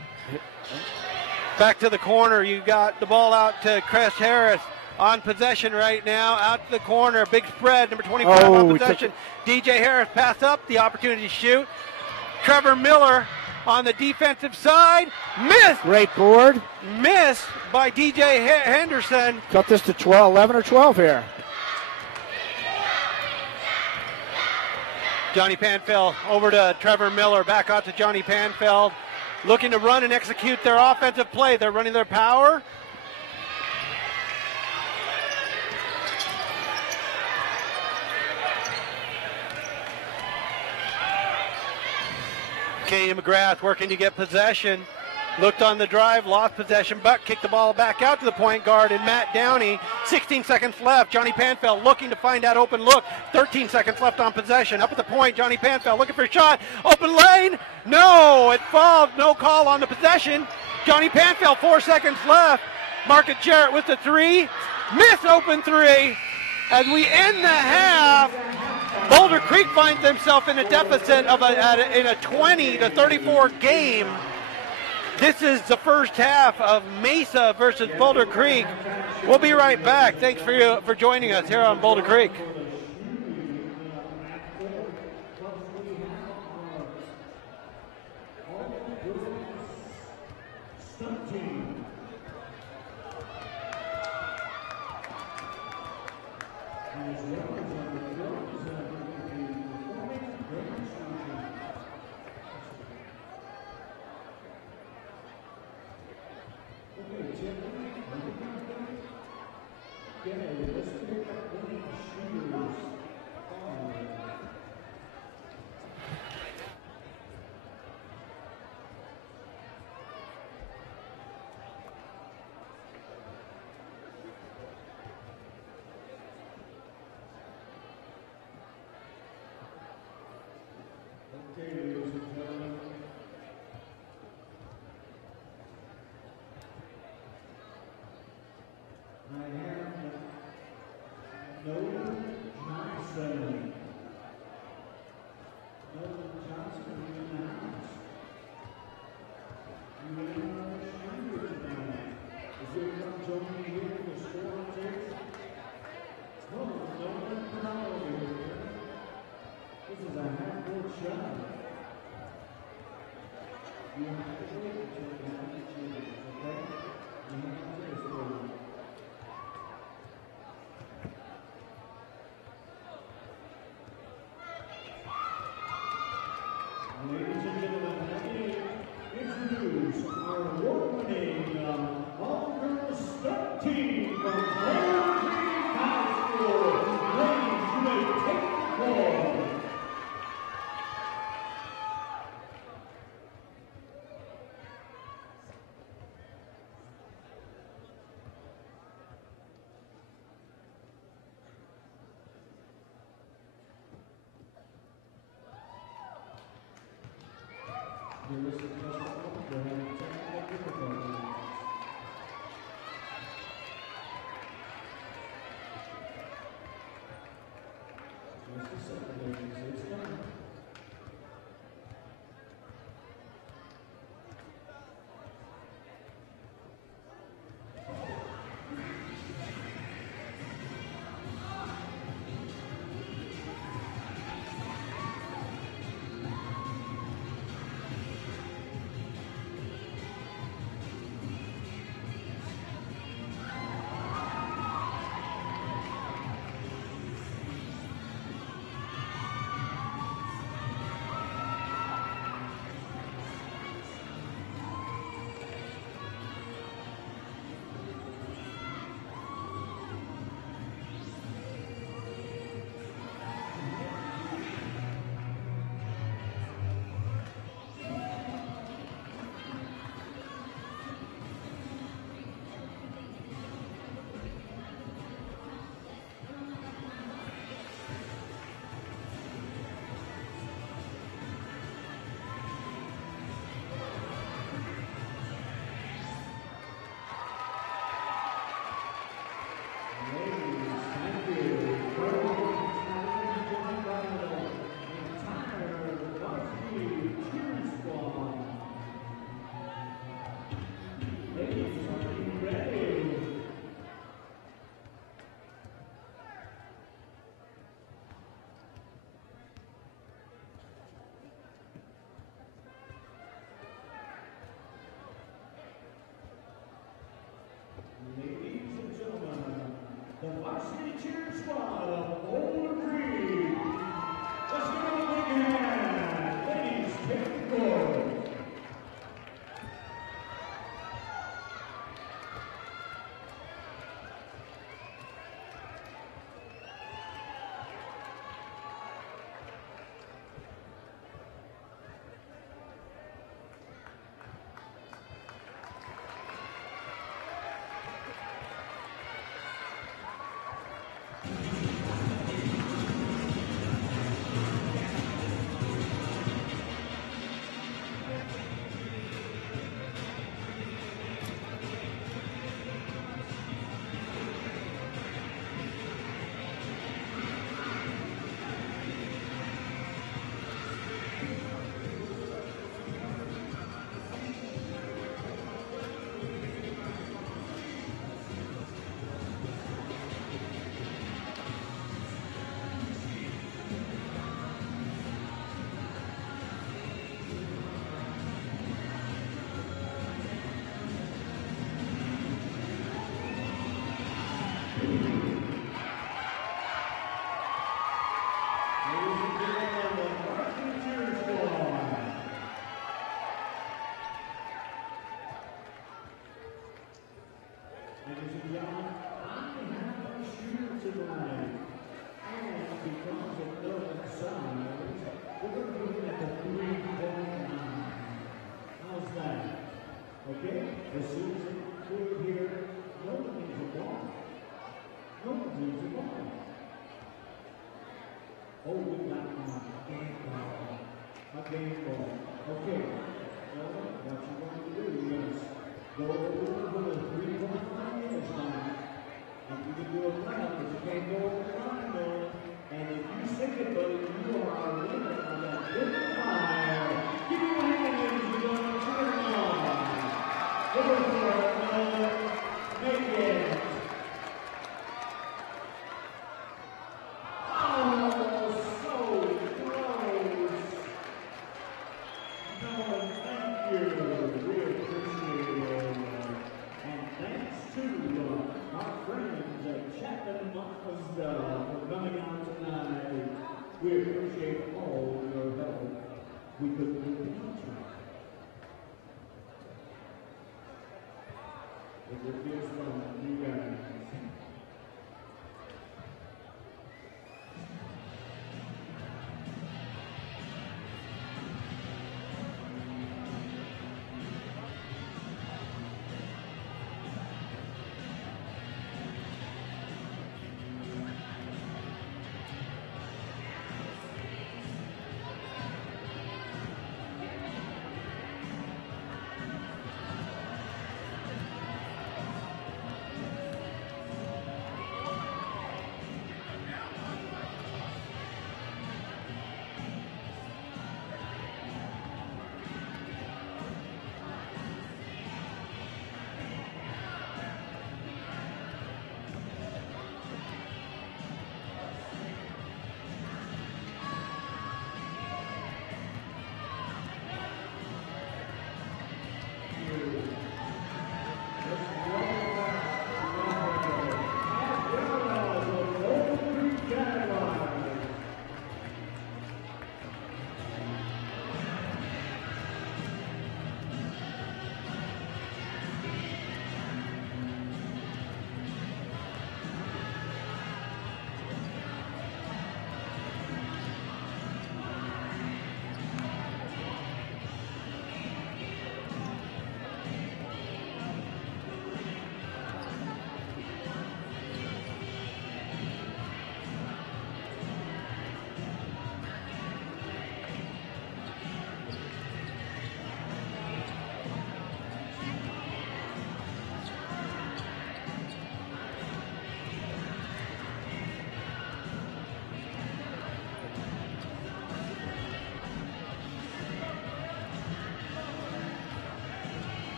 Back to the corner, you got the ball out to Chris Harris. On possession right now, out to the corner, big spread, number 25 on possession. DJ Harris pass up, the opportunity to shoot. Trevor Miller on the defensive side, missed. Great board. Missed by DJ Henderson. Cut this to 11 or 12 here. Johnny Panfeld over to Trevor Miller, back out to Johnny Panfeld, looking to run and execute their offensive play. They're running their power. Katie McGrath working to get possession. Looked on the drive, lost possession, but kicked the ball back out to the point guard and Matt Downey. 16 seconds left. Johnny Panfeld looking to find that open look. 13 seconds left on possession. Up at the point, Johnny Panfeld looking for a shot. Open lane. No, it falls. No call on the possession. Johnny Panfeld, 4 seconds left. Marcus Jarrett with the three. Miss open three. As we end the half, Boulder Creek finds themselves in a deficit of in a 20-34 game. This is the first half of Mesa versus Boulder Creek. We'll be right back. Thanks for joining us here on Boulder Creek.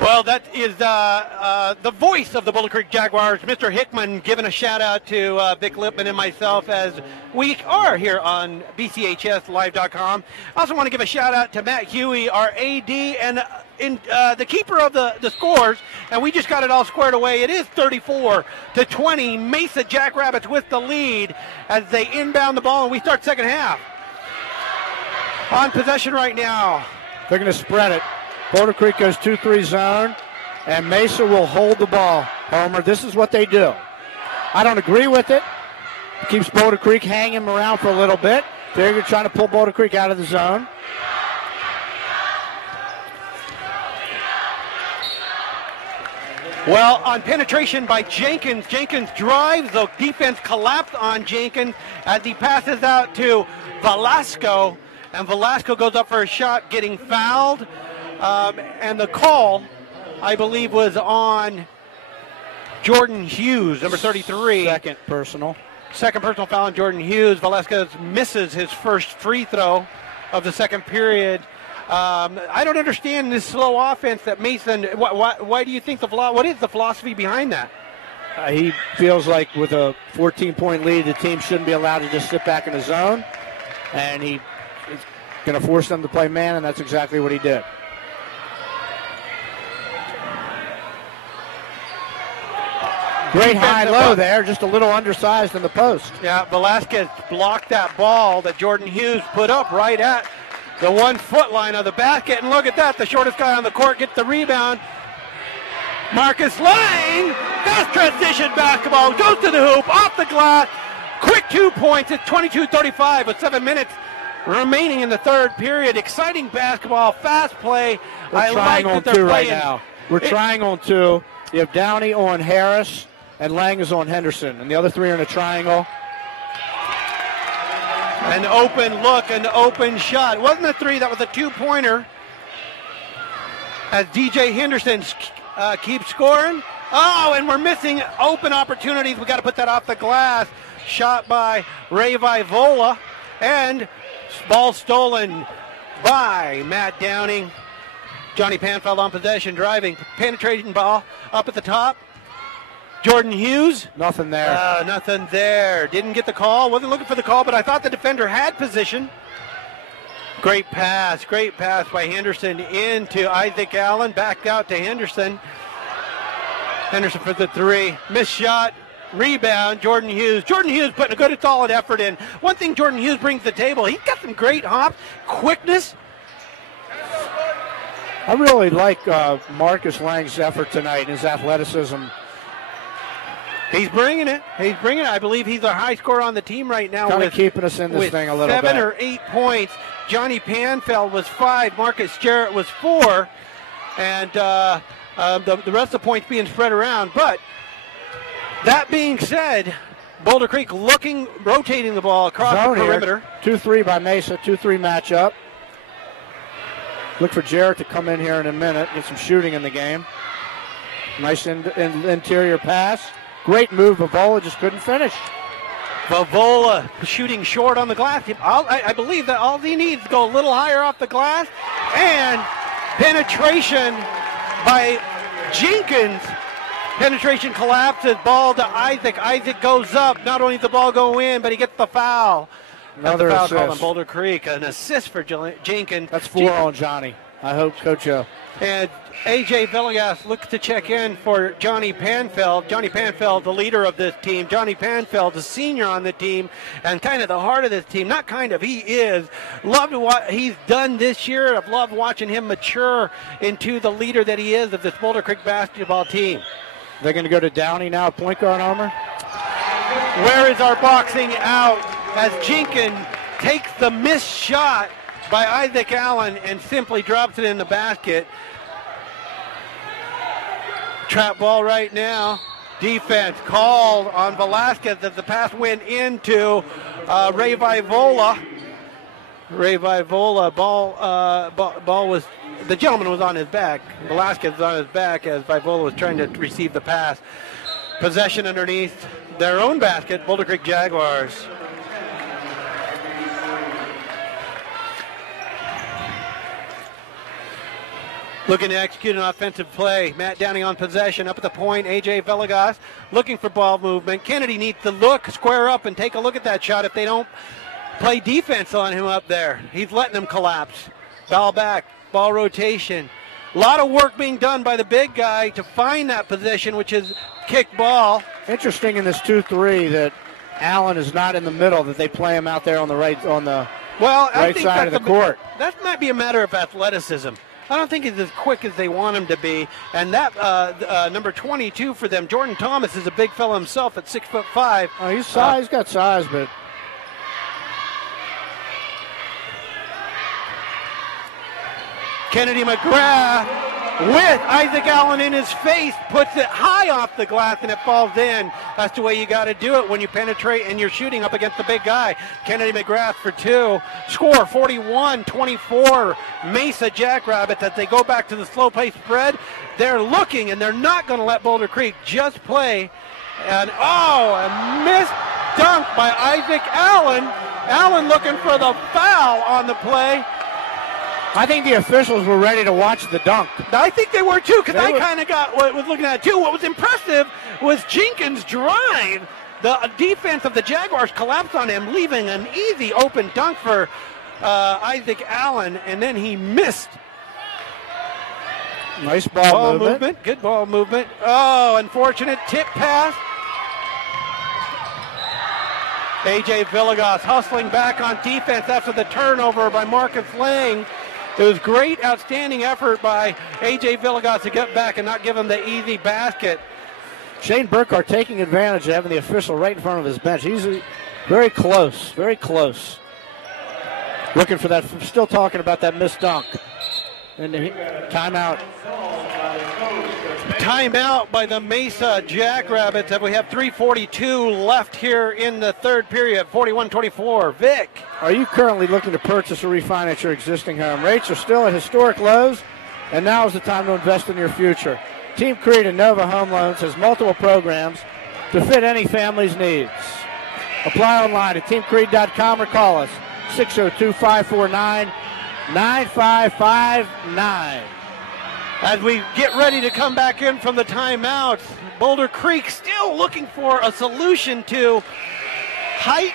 Well, that is the voice of the Boulder Creek Jaguars, Mr. Hickman, giving a shout-out to Vic Lipman and myself as we are here on BCHSLive.com. I also want to give a shout-out to Matt Huey, our AD, and the keeper of the scores, and we just got it all squared away. It is 34-20. Mesa Jackrabbits with the lead as they inbound the ball, and we start second half. On possession right now. They're going to spread it. Boulder Creek goes 2-3 zone, and Mesa will hold the ball. Homer, this is what they do. I don't agree with it. It keeps Boulder Creek hanging around for a little bit. They're trying to pull Boulder Creek out of the zone. Well, on penetration by Jenkins, Jenkins drives, the defense collapsed on Jenkins as he passes out to Velasco, and Velasco goes up for a shot, getting fouled, and the call, I believe, was on Jordan Hughes, number 33. Second personal Foul on Jordan Hughes. Velasquez misses his first free throw of the second period. I don't understand this slow offense that Mason. Why do you think what is the philosophy behind that? He feels like with a 14-point lead, the team shouldn't be allowed to just sit back in the zone, and he is going to force them to play man, and that's exactly what he did. Great high-low there, just a little undersized in the post. Yeah, Velasquez blocked that ball that Jordan Hughes put up right at the 1 foot line of the basket, and look at that, the shortest guy on the court gets the rebound. Marcus Lang, fast transition basketball, goes to the hoop, off the glass, quick 2 points, it's 22-35 with 7 minutes remaining in the third period. Exciting basketball, fast play. We're trying on two right now. We're trying on two. You have Downey on Harris, and Lang is on Henderson, and the other three are in a triangle. An open look, an open shot. It wasn't a three, that was a two-pointer. As DJ Henderson keeps scoring. Oh, and we're missing open opportunities. We got to put that off the glass. Shot by Ray Vivola, and ball stolen by Matt Downing. Johnny Panfeld on possession, driving, penetrating ball up at the top. Jordan Hughes. Nothing there. Nothing there. Didn't get the call. Wasn't looking for the call, but I thought the defender had position. Great pass by Henderson into Isaac Allen. Back out to Henderson. Henderson for the three. Missed shot. Rebound, Jordan Hughes. Jordan Hughes putting a good solid effort in. One thing Jordan Hughes brings to the table, he's got some great hops, quickness. I really like Marcus Lang's effort tonight and his athleticism. He's bringing it. I believe he's our high scorer on the team right now. Kind of keeping us in this thing a little bit. 7 or 8 points. Johnny Panfeld was 5. Marcus Jarrett was 4. And the rest of the points being spread around. But that being said, Boulder Creek rotating the ball across the perimeter. 2-3 by Mesa, 2-3 matchup. Look for Jarrett to come in here in a minute, get some shooting in the game. Nice interior pass. Great move. Vivola just couldn't finish. Vivola shooting short on the glass. I believe that all he needs to go a little higher off the glass. And penetration by Jenkins. Penetration collapses. Ball to Isaac. Isaac goes up. Not only does the ball go in, but he gets the foul. Another assist. Call on Boulder Creek. An assist for Jenkins. That's 4 on Johnny. I hope, Coach O. And A.J. Villegas looks to check in for Johnny Panfeld. Johnny Panfeld, the leader of this team. Johnny Panfeld, the senior on the team, and kind of the heart of this team. Not kind of, he is. Loved what he's done this year. I've loved watching him mature into the leader that he is of this Boulder Creek basketball team. They're going to go to Downey now, point guard armor. Where is our boxing out as Jenkins takes the missed shot by Isaac Allen and simply drops it in the basket. Trap ball right now. Defense called on Velasquez as the pass went into Ray Vivola. Ray Vivola, ball was, the gentleman was on his back. Velasquez was on his back as Vivola was trying to receive the pass. Possession underneath their own basket, Boulder Creek Jaguars. Looking to execute an offensive play. Matt Downing on possession. Up at the point, A.J. Villegas looking for ball movement. Kennedy needs to look, square up, and take a look at that shot if they don't play defense on him up there. He's letting them collapse. Ball back, ball rotation. A lot of work being done by the big guy to find that position, which is kick ball. Interesting in this 2-3 that Allen is not in the middle, that they play him out there on the right side of the court. That might be a matter of athleticism. I don't think he's as quick as they want him to be. And that number 22 for them, Jordan Thomas, is a big fellow himself at 6'5". Oh, he's got size, but Kennedy McGrath with Isaac Allen in his face, puts it high off the glass and it falls in. That's the way you got to do it when you penetrate and you're shooting up against the big guy. Kennedy McGrath for two. Score 41-24 Mesa Jackrabbits as they go back to the slow play spread. They're looking and they're not going to let Boulder Creek just play. And a missed dunk by Isaac Allen. Allen looking for the foul on the play. I think the officials were ready to watch the dunk. I think they were too, because I kind of was looking at it too. What was impressive was Jenkins' drive. The defense of the Jaguars collapsed on him, leaving an easy open dunk for Isaac Allen, and then he missed. Nice ball movement. Good ball movement. Oh, unfortunate tip pass. A.J. Villegas hustling back on defense after the turnover by Marcus Lang. It was great, outstanding effort by A.J. Villegas to get back and not give him the easy basket. Shane Burkhart taking advantage of having the official right in front of his bench. He's very close, very close. Looking for that, still talking about that missed dunk. And the timeout. Timeout by the Mesa Jackrabbits. We have 3:42 left here in the third period, 41-24. Vic. Are you currently looking to purchase or refinance your existing home? Rates are still at historic lows, and now is the time to invest in your future. Team Creed and Nova Home Loans has multiple programs to fit any family's needs. Apply online at teamcreed.com or call us 602-549-9559. As we get ready to come back in from the timeout, Boulder Creek still looking for a solution to height,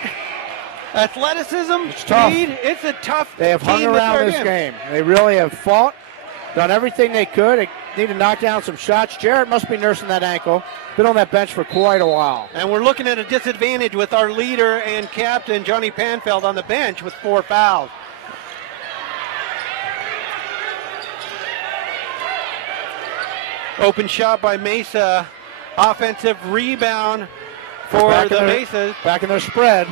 athleticism, speed. It's a tough They have hung around this game. They really have fought, done everything they could. They need to knock down some shots. Jarrett must be nursing that ankle. Been on that bench for quite a while. And we're looking at a disadvantage with our leader and captain, Johnny Panfeld, on the bench with 4 fouls. Open shot by Mesa. Offensive rebound for the Mesas. Back in their spread.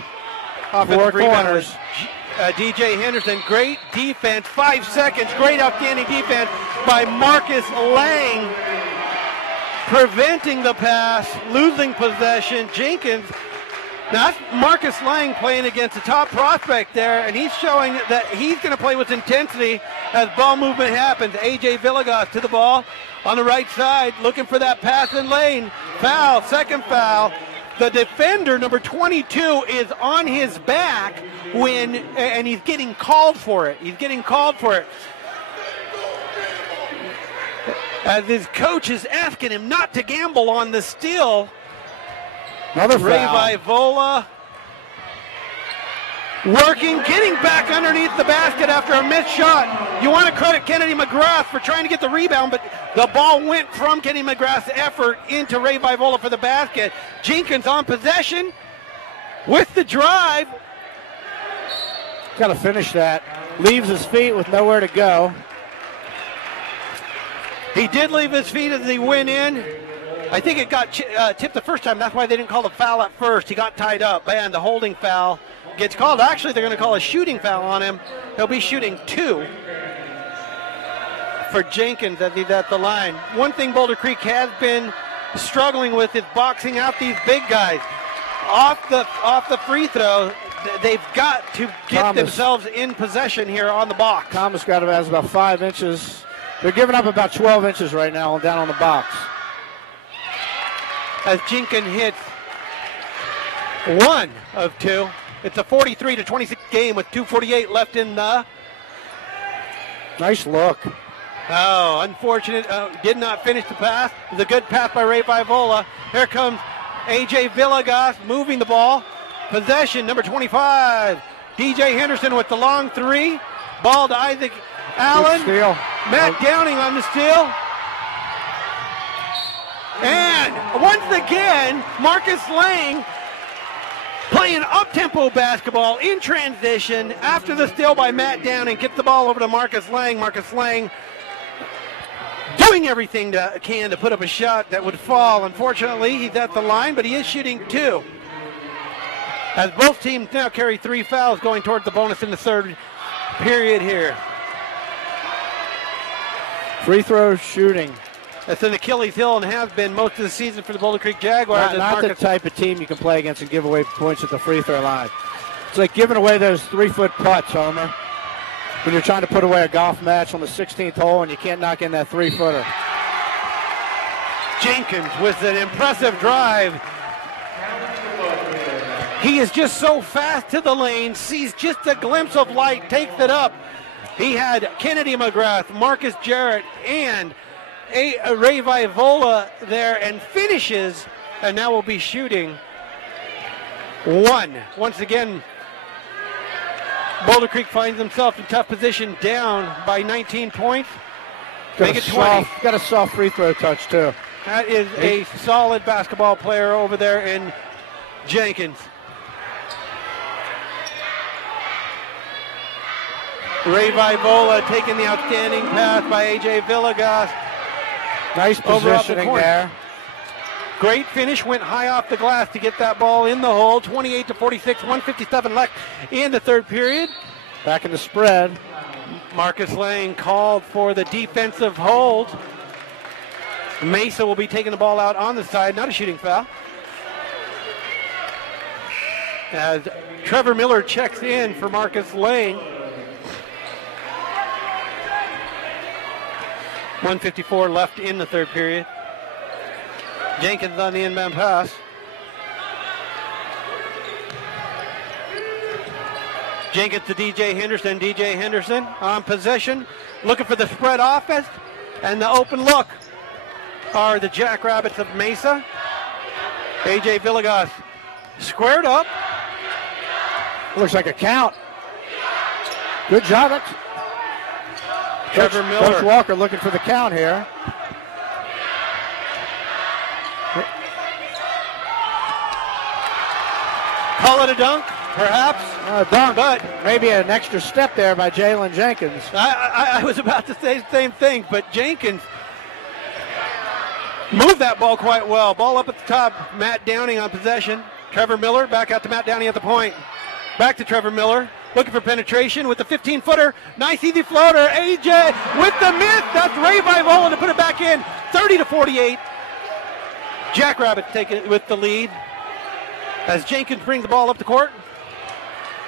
Offensive rebound. DJ Henderson. Great defense. 5 seconds. Great outstanding defense by Marcus Lang. Preventing the pass. Losing possession. Jenkins. Now that's Marcus Lang playing against the top prospect there, and he's showing that he's going to play with intensity as ball movement happens. A.J. Villegas to the ball on the right side, looking for that pass in lane. Foul, second foul. The defender, number 22, is on his back and he's getting called for it. He's getting called for it. As his coach is asking him not to gamble on the steal. Another foul. Ray Vivola working, getting back underneath the basket after a missed shot. You want to credit Kennedy McGrath for trying to get the rebound, but the ball went from Kennedy McGrath's effort into Ray Vivola for the basket. Jenkins on possession with the drive. Got to finish that. Leaves his feet with nowhere to go. He did leave his feet as he went in. I think it got tipped the first time. That's why they didn't call the foul at first. He got tied up, and the holding foul gets called. Actually, they're going to call a shooting foul on him. He'll be shooting 2 for Jenkins as he's at the line. One thing Boulder Creek has been struggling with is boxing out these big guys. Off the free throw, they've got to get themselves in possession here on the box. Thomas has about 5 inches. They're giving up about 12 inches right now down on the box. As Jenkins hits 1 of 2. It's a 43-26 game with 2:48 left in the. Nice look. Oh, unfortunate. Did not finish the pass. It was a good pass by Ray Vivola. Here comes A.J. Villegas moving the ball. Possession, number 25. DJ Henderson with the long 3. Ball to Isaac Allen. Good steal. Matt Downing on the steal. And once again, Marcus Lang playing up-tempo basketball in transition after the steal by Matt Downing. Gets the ball over to Marcus Lang. Marcus Lang doing everything can to put up a shot that would fall. Unfortunately, he's at the line, but he is shooting 2. As both teams now carry 3 fouls going towards the bonus in the third period here. Free throw shooting. That's an Achilles heel and has been most of the season for the Boulder Creek Jaguars. Not the type of team you can play against and give away points at the free throw line. It's like giving away those 3-foot putts, Homer, when you're trying to put away a golf match on the 16th hole and you can't knock in that 3-footer. Jenkins with an impressive drive. He is just so fast to the lane, sees just a glimpse of light, takes it up. He had Kennedy McGrath, Marcus Jarrett, and Ray Vivola there, and finishes, and now will be shooting one. Once again, Boulder Creek finds himself in tough position, down by 19 points. Make it 20. Got a soft free throw touch, too. That is a solid basketball player over there in Jenkins. Ray Vivola taking the outstanding pass by A.J. Villegas. Nice positioning there. Great finish, went high off the glass to get that ball in the hole. 28-46, 157 left in the third period. Back in the spread. Marcus Lang called for the defensive hold. Mesa will be taking the ball out on the side, not a shooting foul. As Trevor Miller checks in for Marcus Lang. 1:54 left in the third period. Jenkins on the inbound pass. Jenkins to DJ Henderson. DJ Henderson on possession, looking for the spread offense, and the open look are the Jackrabbits of Mesa. A.J. Villegas squared up. Looks like a count. Good job. Trevor Miller. Coach Walker looking for the count here. Call it a dunk, perhaps. Dunk, but maybe an extra step there by Jalen Jenkins. I was about to say the same thing, but Jenkins moved that ball quite well. Ball up at the top. Matt Downing on possession. Trevor Miller back out to Matt Downing at the point. Back to Trevor Miller. Looking for penetration with the 15-footer. Nice easy floater. AJ with the miss. That's Ray Vivola to put it back in. 30-48. Jackrabbits take it with the lead as Jenkins brings the ball up the court.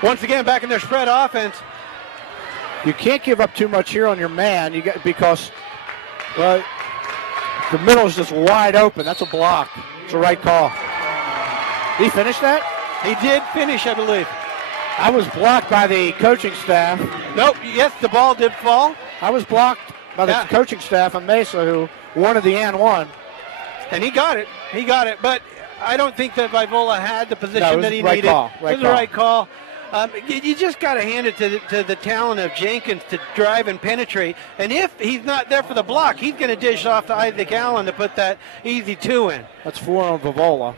Once again, back in their spread offense. You can't give up too much here on your man. You got because the middle is just wide open. That's a block. It's a right call. Did he finish that? He did finish, I believe. I was blocked by the coaching staff. Nope. Yes, the ball did fall. I was blocked by the coaching staff of Mesa, who wanted the and one. And he got it. He got it. But I don't think that Vivola had the position that he needed. It was the right call. You just got to hand it to the talent of Jenkins to drive and penetrate. And if he's not there for the block, he's going to dish off to Isaac Allen to put that easy two in. That's 4 on Vivola.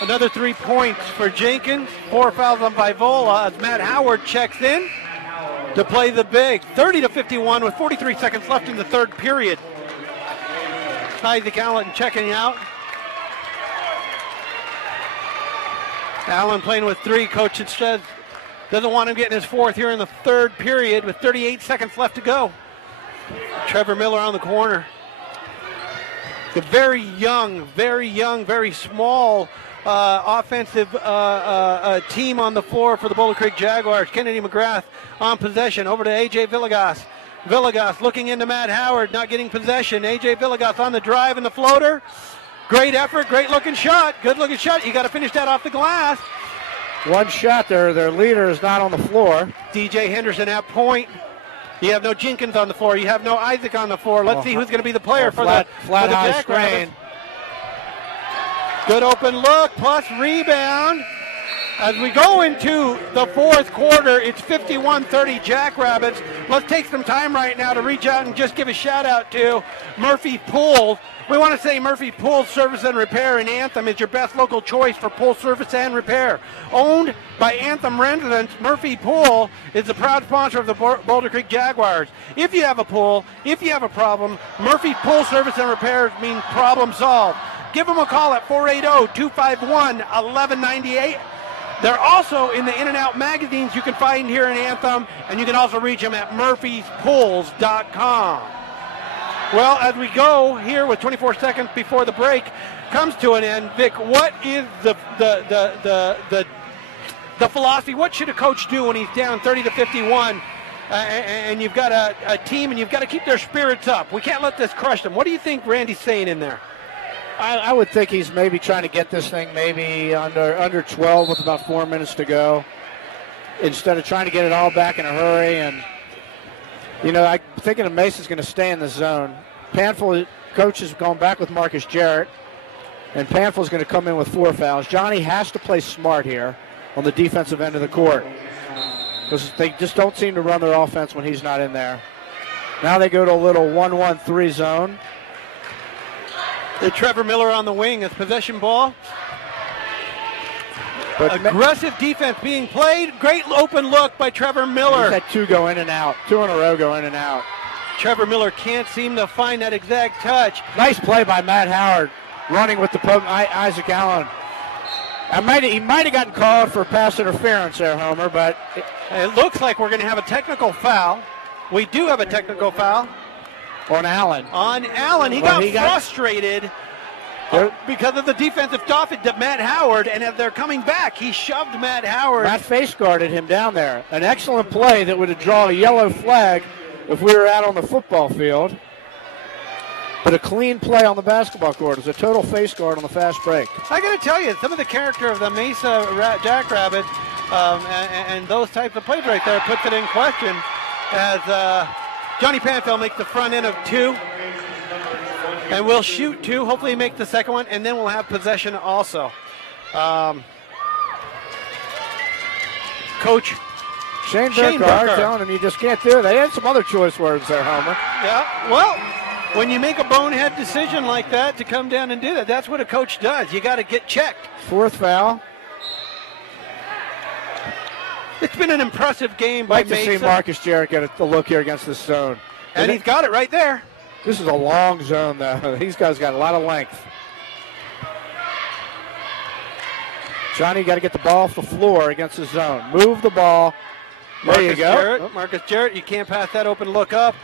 Another 3 points for Jenkins. 4 fouls on Vivola as Matt Howard checks in to play the big. 30-51 with 43 seconds left in the third period. Isaac Allen checking out. Allen playing with 3. Coach says doesn't want him getting his 4th here in the third period with 38 seconds left to go. Trevor Miller on the corner. The very young, very small offensive team on the floor for the Boulder Creek Jaguars. Kennedy McGrath on possession. Over to A.J. Villegas. Villegas looking into Matt Howard, not getting possession. A.J. Villegas on the drive and the floater. Great effort, great looking shot. Good looking shot. You got to finish that off the glass. One shot there. Their leader is not on the floor. DJ Henderson at point. You have no Jenkins on the floor. You have no Isaac on the floor. Let's see who's going to be the player for the high screen. Good open look plus rebound. As we go into the fourth quarter, it's 51-30 Jackrabbits. Let's take some time right now to reach out and just give a shout out to Murphy Pool. We want to say Murphy Pool Service and Repair in Anthem is your best local choice for pool service and repair. Owned by Anthem residents, Murphy Pool is the proud sponsor of the Boulder Creek Jaguars. If you have a pool, if you have a problem, Murphy Pool Service and Repairs mean problem solved. Give them a call at 480-251-1198. They're also in the In and Out magazines you can find here in Anthem, and you can also reach them at murphyspools.com. Well, as we go here with 24 seconds before the break comes to an end, Vic, what is the philosophy? What should a coach do when he's down 30-51 and you've got a team and you've got to keep their spirits up? We can't let this crush them. What do you think Randy's saying in there? I would think he's maybe trying to get this thing maybe under 12 with about 4 minutes to go, instead of trying to get it all back in a hurry. And, I'm thinking of Mesa's going to stay in the zone. Panfil, coach is going back with Marcus Jarrett, and Panfil's going to come in with 4 fouls. Johnny has to play smart here on the defensive end of the court, because they just don't seem to run their offense when he's not in there. Now they go to a little 1-1-3 zone. Trevor Miller on the wing as possession ball. But aggressive defense being played. Great open look by Trevor Miller. He's had 2 go in and out. 2 in a row go in and out. Trevor Miller can't seem to find that exact touch. Nice play by Matt Howard, running with the poke. Isaac Allen. He might have gotten called for pass interference there, Homer, but it looks like we're going to have a technical foul. We do have a technical foul. On Allen. He got frustrated because of the defensive stuff to Matt Howard, and as they're coming back, he shoved Matt Howard. Matt face guarded him down there. An excellent play that would have drawn a yellow flag if we were out on the football field. But a clean play on the basketball court. It was a total face guard on the fast break. I got to tell you, some of the character of the Mesa Jackrabbits and those types of plays right there puts it in question as Johnny Panfil makes the front end of 2. And we'll shoot 2, hopefully make the second one, and then we'll have possession also. Coach Shane Burkhardt telling him you just can't do it. They had some other choice words there, Homer. Yeah, well, when you make a bonehead decision like that to come down and do that, that's what a coach does. You got to get checked. 4th foul. It's been an impressive game by Mesa. Like to see Marcus Jarrett get a look here against this zone. And he's got it right there. This is a long zone, though. These guys got a lot of length. Johnny, got to get the ball off the floor against the zone. Move the ball. There you go. Marcus Jarrett, you can't pass that open look up.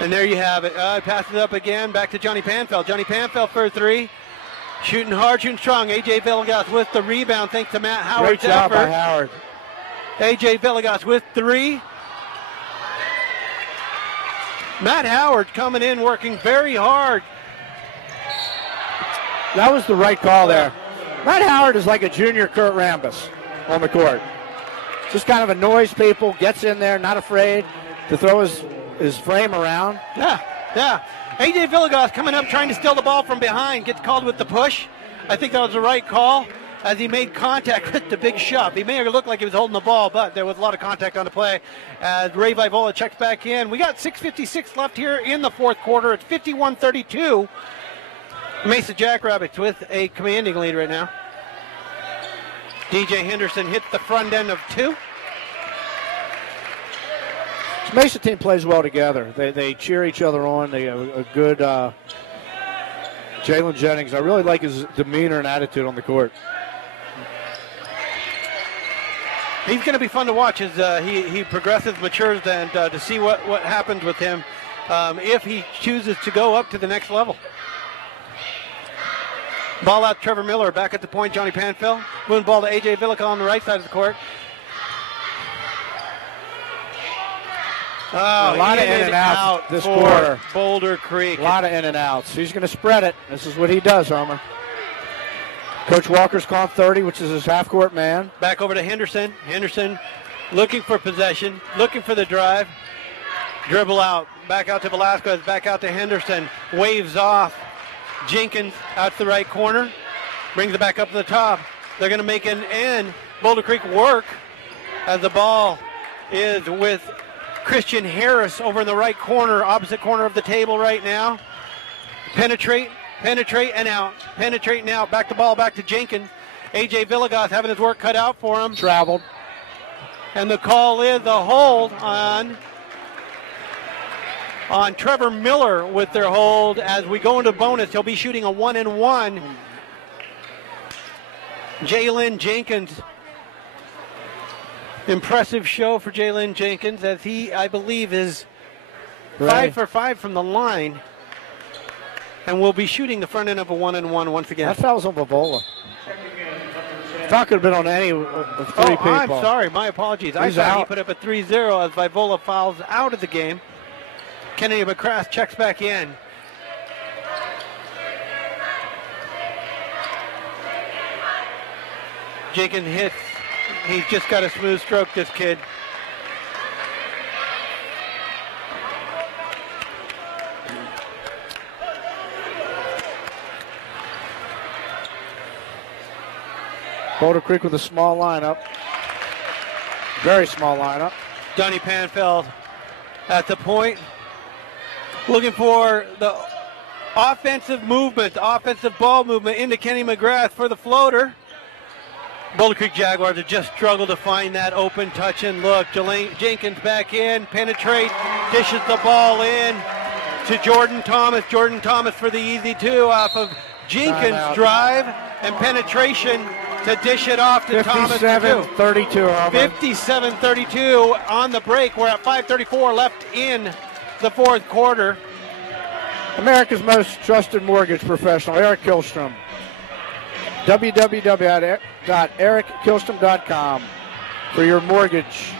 And there you have it. Passes it up again. Back to Johnny Panfil. Johnny Panfil for 3. Shooting hard, shooting strong. A.J. Villegas with the rebound thanks to Matt Howard's Great job effort. by Howard. A.J. Villegas with 3. Matt Howard coming in, working very hard. That was the right call there. Matt Howard is like a junior Kurt Rambis on the court. Just kind of annoys people, gets in there, not afraid to throw his frame around. Yeah. A.J. Villegas coming up, trying to steal the ball from behind, gets called with the push. I think that was the right call as he made contact with the big shove. He may have looked like he was holding the ball, but there was a lot of contact on the play as Ray Vivola checks back in. We got 6:56 left here in the 4th quarter. It's 51-32. Mesa Jackrabbits with a commanding lead right now. DJ Henderson hits the front end of 2. This Mesa team plays well together. They cheer each other on. They have a good Jalen Jennings. I really like his demeanor and attitude on the court. He's going to be fun to watch as he progresses, matures, and to see what happens with him if he chooses to go up to the next level. Ball out, Trevor Miller back at the point, Johnny Panfil. Moving ball to A.J. Villegas on the right side of the court. A lot of in and outs this quarter. Boulder Creek. A lot of in and outs. He's going to spread it. This is what he does, Homer. Coach Walker's calling 30, which is his half-court man. Back over to Henderson. Henderson looking for possession, looking for the drive. Dribble out. Back out to Velasquez. Back out to Henderson. Waves off. Jenkins out to the right corner. Brings it back up to the top. They're going to make an end. Boulder Creek work as the ball is with Christian Harris over in the right corner, opposite corner of the table right now. Penetrate, and out. Penetrate and out. Back the ball back to Jenkins. A.J. Villegas having his work cut out for him. Traveled. And the call is a hold on Trevor Miller with their hold. As we go into bonus, he'll be shooting a 1-and-1. Jalen Jenkins. Impressive show for Jalen Jenkins as he, I believe, is Right. 5 for 5 from the line. And we'll be shooting the front end of a 1-and-1 once again. That foul was on Bavola. Foul could have been on any of three people. I'm sorry. My apologies. I He's thought he out. put up a 3-0 as Vivola fouls out of the game. Kennedy McCrath checks back in. Jenkins hits. He's just got a smooth stroke, this kid. Boulder Creek with a small lineup. Very small lineup. Johnny Panfeld at the point. Looking for the offensive movement, offensive ball movement into Kenny McGrath for the floater. Boulder Creek Jaguars have just struggled to find that open touch and look. Jenkins back in, penetrates, dishes the ball in to Jordan Thomas. Jordan Thomas for the easy two off of Jenkins' drive and penetration to dish it off to Thomas. 57-32. 57-32 on the break. We're at 5:34 left in the fourth quarter. America's most trusted mortgage professional, Eric Kilstrom. www.erickilstrom.com for your mortgage.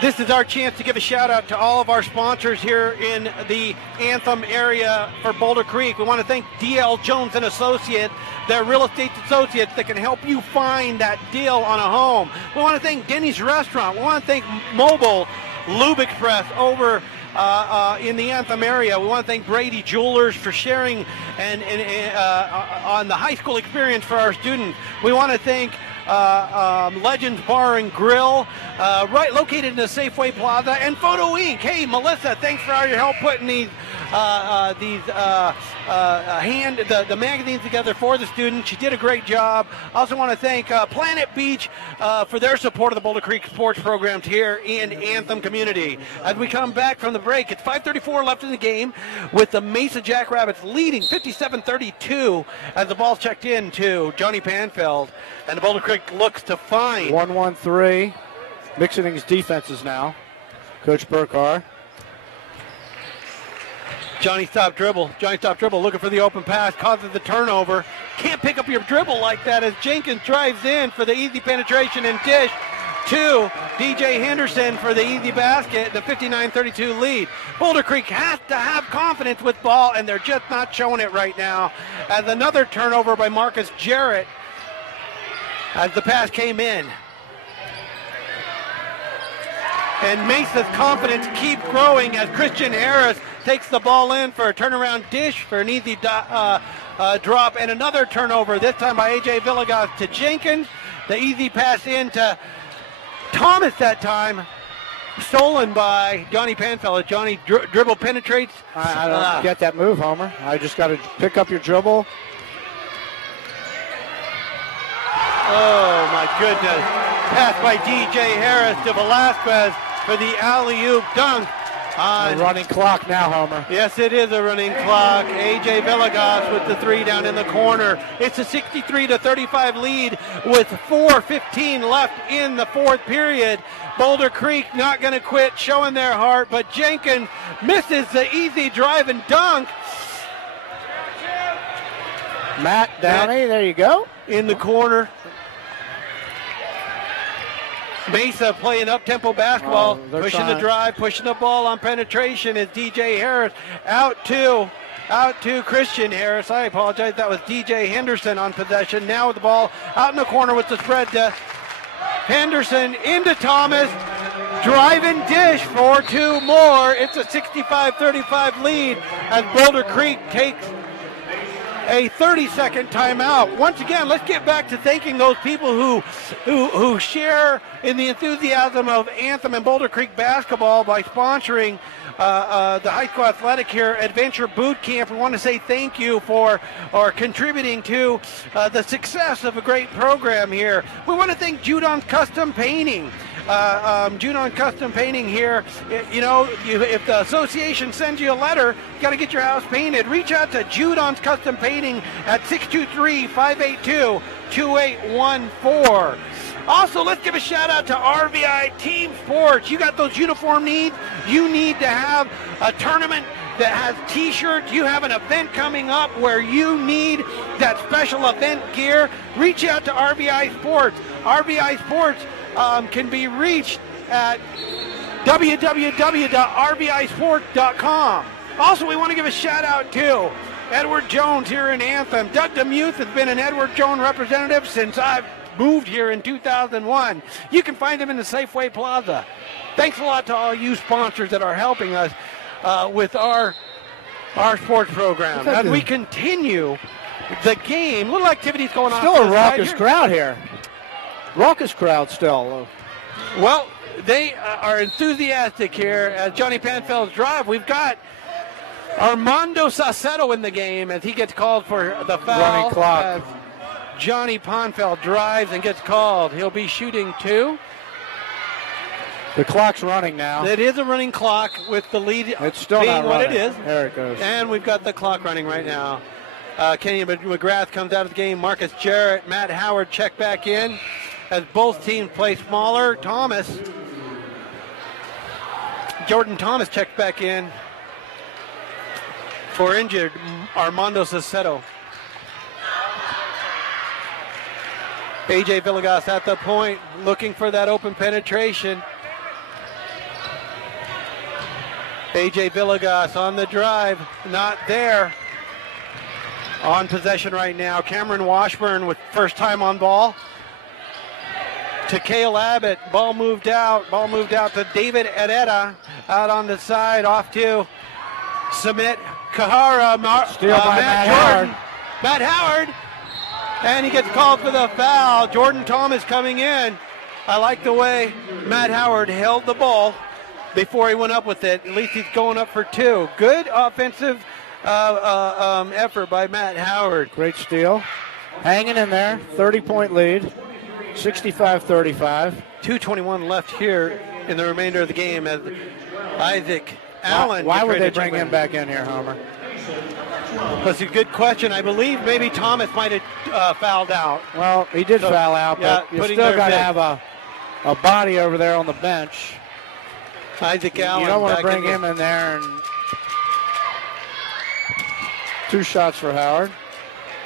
This is our chance to give a shout out to all of our sponsors here in the Anthem area for Boulder Creek. We want to thank DL Jones and Associates, their real estate associates that can help you find that deal on a home. We want to thank Denny's Restaurant. We want to thank Mobile Lube Express over in the Anthem area. We want to thank Brady Jewelers for sharing on the high school experience for our students. We want to thank Legends Bar and Grill, right located in the Safeway Plaza, and Photo Inc. Hey, Melissa, thanks for all your help putting the magazines together for the students. She did a great job. Also want to thank Planet Beach for their support of the Boulder Creek sports programs here in Anthem community. As we come back from the break, it's 5:34 left in the game with the Mesa Jackrabbits leading 57-32 as the ball's checked in to Johnny Panfeld. And the Boulder Creek looks to find 1-1-3. Mixing his defenses now. Coach Burkhardt. Johnny stop dribble. Johnny stop dribble looking for the open pass. Causes the turnover. Can't pick up your dribble like that as Jenkins drives in for the easy penetration and dish to DJ Henderson for the easy basket. The 59-32 lead. Boulder Creek has to have confidence with ball, and they're just not showing it right now. As another turnover by Marcus Jarrett as the pass came in. And Mesa's confidence keeps growing as Christian Harris takes the ball in for a turnaround dish for an easy drop and another turnover, this time by A.J. Villegas to Jenkins. The easy pass in to Thomas that time, stolen by Johnny Panfeld. Johnny dribble penetrates. I don't get that move, Homer. I just got to pick up your dribble. Oh, my goodness. Pass by D.J. Harris to Velasquez for the alley-oop dunk. A running clock now, Homer. Yes, it is a running clock. A.J. Villegas with the three down in the corner. It's a 63-35 lead with 4:15 left in the fourth period. Boulder Creek not going to quit, showing their heart, but Jenkins misses the easy drive and dunk. Matt Downey, there you go. In the corner. Mesa playing up-tempo basketball, pushing the drive, pushing the ball on penetration is DJ Harris. Out to Christian Harris. I apologize. That was DJ Henderson on possession. Now with the ball out in the corner with the spread to Henderson into Thomas. Drive and dish for two more. It's a 65-35 lead as Boulder Creek takes a 30-second timeout. Once again, let's get back to thanking those people who share in the enthusiasm of Anthem and Boulder Creek basketball by sponsoring the high school athletic here, Adventure Boot Camp. We want to say thank you for contributing to the success of a great program here. We want to thank Judon Custom Painting. Judon Custom Painting here. You know, if the association sends you a letter, you got to get your house painted. Reach out to Judon's Custom Painting at 623-582-2814. Also, let's give a shout out to RVI Team Sports. You got those uniform needs. You need to have a tournament that has t-shirts. You have an event coming up where you need that special event gear. Reach out to RVI Sports. RVI Sports can be reached at www.rvisport.com. Also, we want to give a shout out to Edward Jones here in Anthem. Doug Demuth has been an Edward Jones representative since I've moved here in 2001. You can find him in the Safeway Plaza. Thanks a lot to all you sponsors that are helping us with our sports program. As we continue the game, little activities going on. Still a raucous crowd here. Raucous crowd still. Well, they are enthusiastic here at Johnny Panfeld's drive. We've got Armando Saucedo in the game as he gets called for the foul. Running clock. Johnny Panfeld drives and gets called. He'll be shooting 2. The clock's running now. It is a running clock with the lead it's still being not what running. it is. There it goes. And we've got the clock running right now. Kenny McGrath comes out of the game. Marcus Jarrett, Matt Howard check back in as both teams play smaller. Jordan Thomas checked back in for injured Armando Saucedo. A.J. Villegas at the point, looking for that open penetration. A.J. Villegas on the drive, not there. On possession right now, Cameron Washburn with first time on ball. To Cale Abbott, ball moved out to David Herrera, out on the side, off to Samit Kahara, Steal by Matt Howard. Matt Howard, and he gets called for the foul. Jordan Thomas coming in. I like the way Matt Howard held the ball before he went up with it. At least he's going up for 2. Good offensive effort by Matt Howard. Great steal. Hanging in there, 30-point lead, 65-35. 2:21 left here in the remainder of the game as Isaac Allen. Why would they bring him back in here, Homer? That's a good question. I believe maybe Thomas might have fouled out. Well, he did foul out, but you still got to have a body over there on the bench. Isaac Allen. You don't want to bring him in there. And 2 shots for Howard.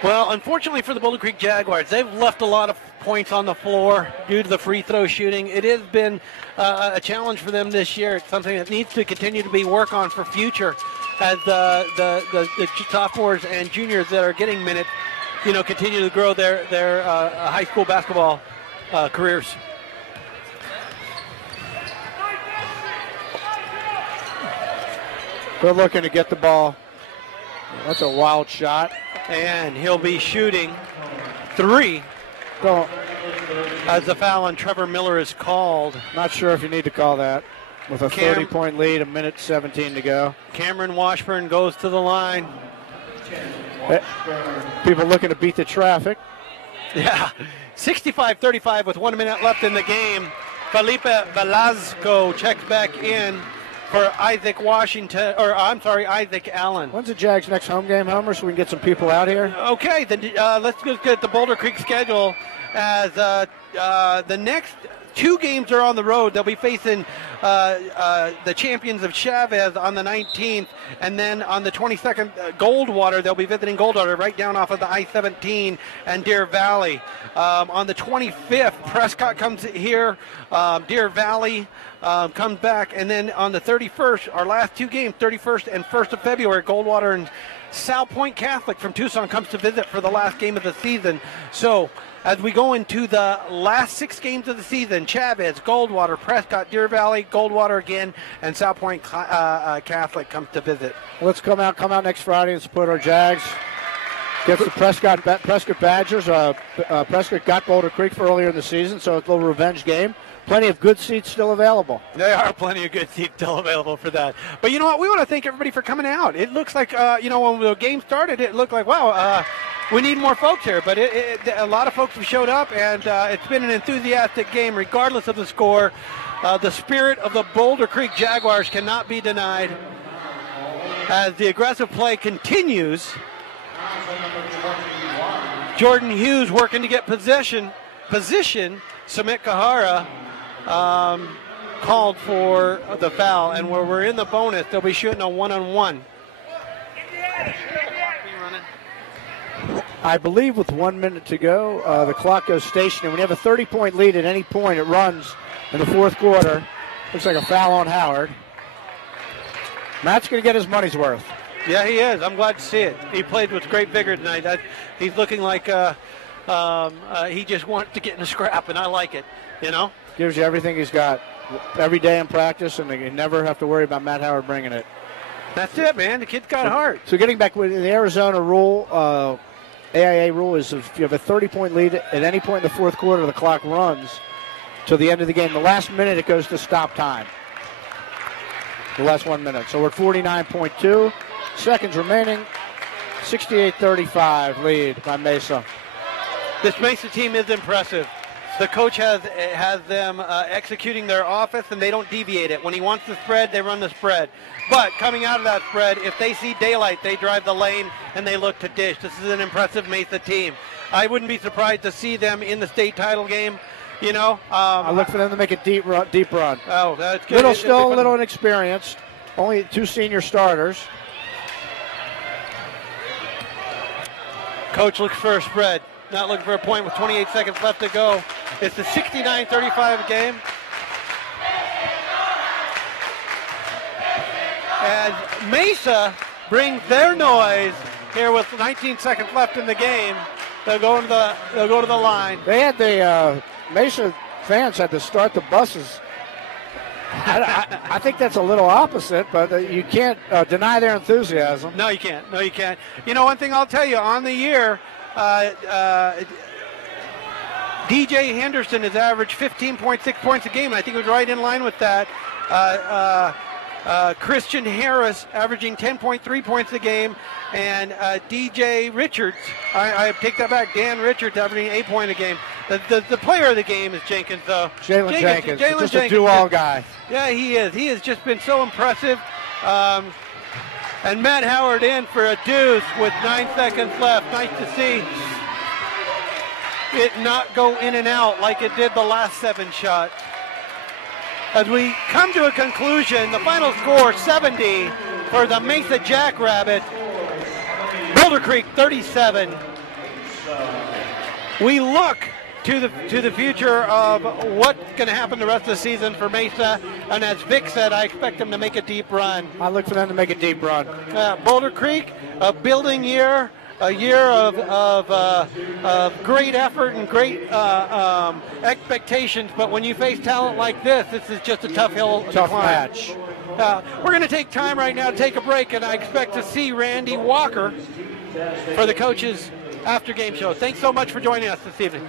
Well, unfortunately for the Boulder Creek Jaguars, they've left a lot of points on the floor due to the free throw shooting. It has been a challenge for them this year. It's something that needs to continue to be worked on for future as the sophomores and juniors that are getting minutes, continue to grow their high school basketball careers. They're looking to get the ball. That's a wild shot. And he'll be shooting 3 as the foul on Trevor Miller is called. Not sure if you need to call that. With a 30-point lead, 1:17 to go. Cameron Washburn goes to the line. People looking to beat the traffic. Yeah, 65-35 with 1 minute left in the game. Felipe Velasco checks back in for Isaac Allen. When's the Jags' next home game, Homer, so we can get some people out here? Okay, then let's just get the Boulder Creek schedule as the next 2 games are on the road. They'll be facing the champions of Chavez on the 19th, and then on the 22nd, Goldwater. They'll be visiting Goldwater right down off of the I-17 and Deer Valley. On the 25th, Prescott comes here. Deer Valley comes back, and then on the 31st, our last 2 games, 31st and 1st of February, Goldwater and South Point Catholic from Tucson comes to visit for the last game of the season. So as we go into the last 6 games of the season, Chavez, Goldwater, Prescott, Deer Valley, Goldwater again, and South Point Catholic comes to visit. Let's come out next Friday and support our Jags. Gets the Prescott Badgers. Prescott got Boulder Creek for earlier in the season, so it's a little revenge game. Plenty of good seats still available. There are plenty of good seats still available for that. But you know what? We want to thank everybody for coming out. It looks like, when the game started, it looked like, wow, we need more folks here. But a lot of folks have showed up, and it's been an enthusiastic game regardless of the score. The spirit of the Boulder Creek Jaguars cannot be denied as the aggressive play continues. Jordan Hughes working to get position Sumit Kahara called for the foul, and where we're in the bonus, they'll be shooting a one-on-one. I believe with 1 minute to go, the clock goes stationary. When you have a 30-point lead at any point, it runs in the fourth quarter. Looks like a foul on Howard. Matt's going to get his money's worth. Yeah, he is. I'm glad to see it. He played with great vigor tonight. He's looking like he just wants to get in a scrap, and I like it, you know? Gives you everything he's got every day in practice, and you never have to worry about Matt Howard bringing it. That's it, man. The kid's got heart. So getting back with the Arizona rule, AIA rule is if you have a 30-point lead at any point in the fourth quarter, the clock runs till the end of the game. The last minute, it goes to stop time. The last 1 minute. So we're at 49.2 seconds remaining. 68-35 lead by Mesa. This Mesa team is impressive. The coach has them executing their offense, and they don't deviate it. When he wants the spread, they run the spread. But coming out of that spread, if they see daylight, they drive the lane, and they look to dish. This is an impressive Mesa team. I wouldn't be surprised to see them in the state title game. You know, I look for them to make a deep run. Oh, that's good. Still a little inexperienced. Only 2 senior starters. Coach looks for a spread. Not looking for a point with 28 seconds left to go. It's the 69-35 game. As Mesa brings their noise here with 19 seconds left in the game, they'll go to the line. They had the Mesa fans had to start the buses. I think that's a little opposite, but you can't deny their enthusiasm. No, you can't. No, you can't. You know, one thing I'll tell you, on the year, DJ Henderson has averaged 15.6 points a game. I think it was right in line with that. Christian Harris averaging 10.3 points a game, and DJ Richards, I take that back, Dan Richards averaging 8 points a game. The player of the game is Jenkins, though. Jalen Jenkins, just a do-all guy. Yeah, he is. He has just been so impressive. And Matt Howard in for a deuce with 9 seconds left. Nice to see it not go in and out like it did the last 7 shots. As we come to a conclusion, the final score 70 for the Mesa Jackrabbit. Boulder Creek 37. We look to the future of what's going to happen the rest of the season for Mesa, and as Vic said, I expect them to make a deep run. I look for them to make a deep run. Boulder Creek, a building year, a year of great effort and great expectations, but when you face talent like this is just a tough hill to climb. Match. We're going to take time right now to take a break, and I expect to see Randy Walker for the coaches after game show. Thanks so much for joining us this evening.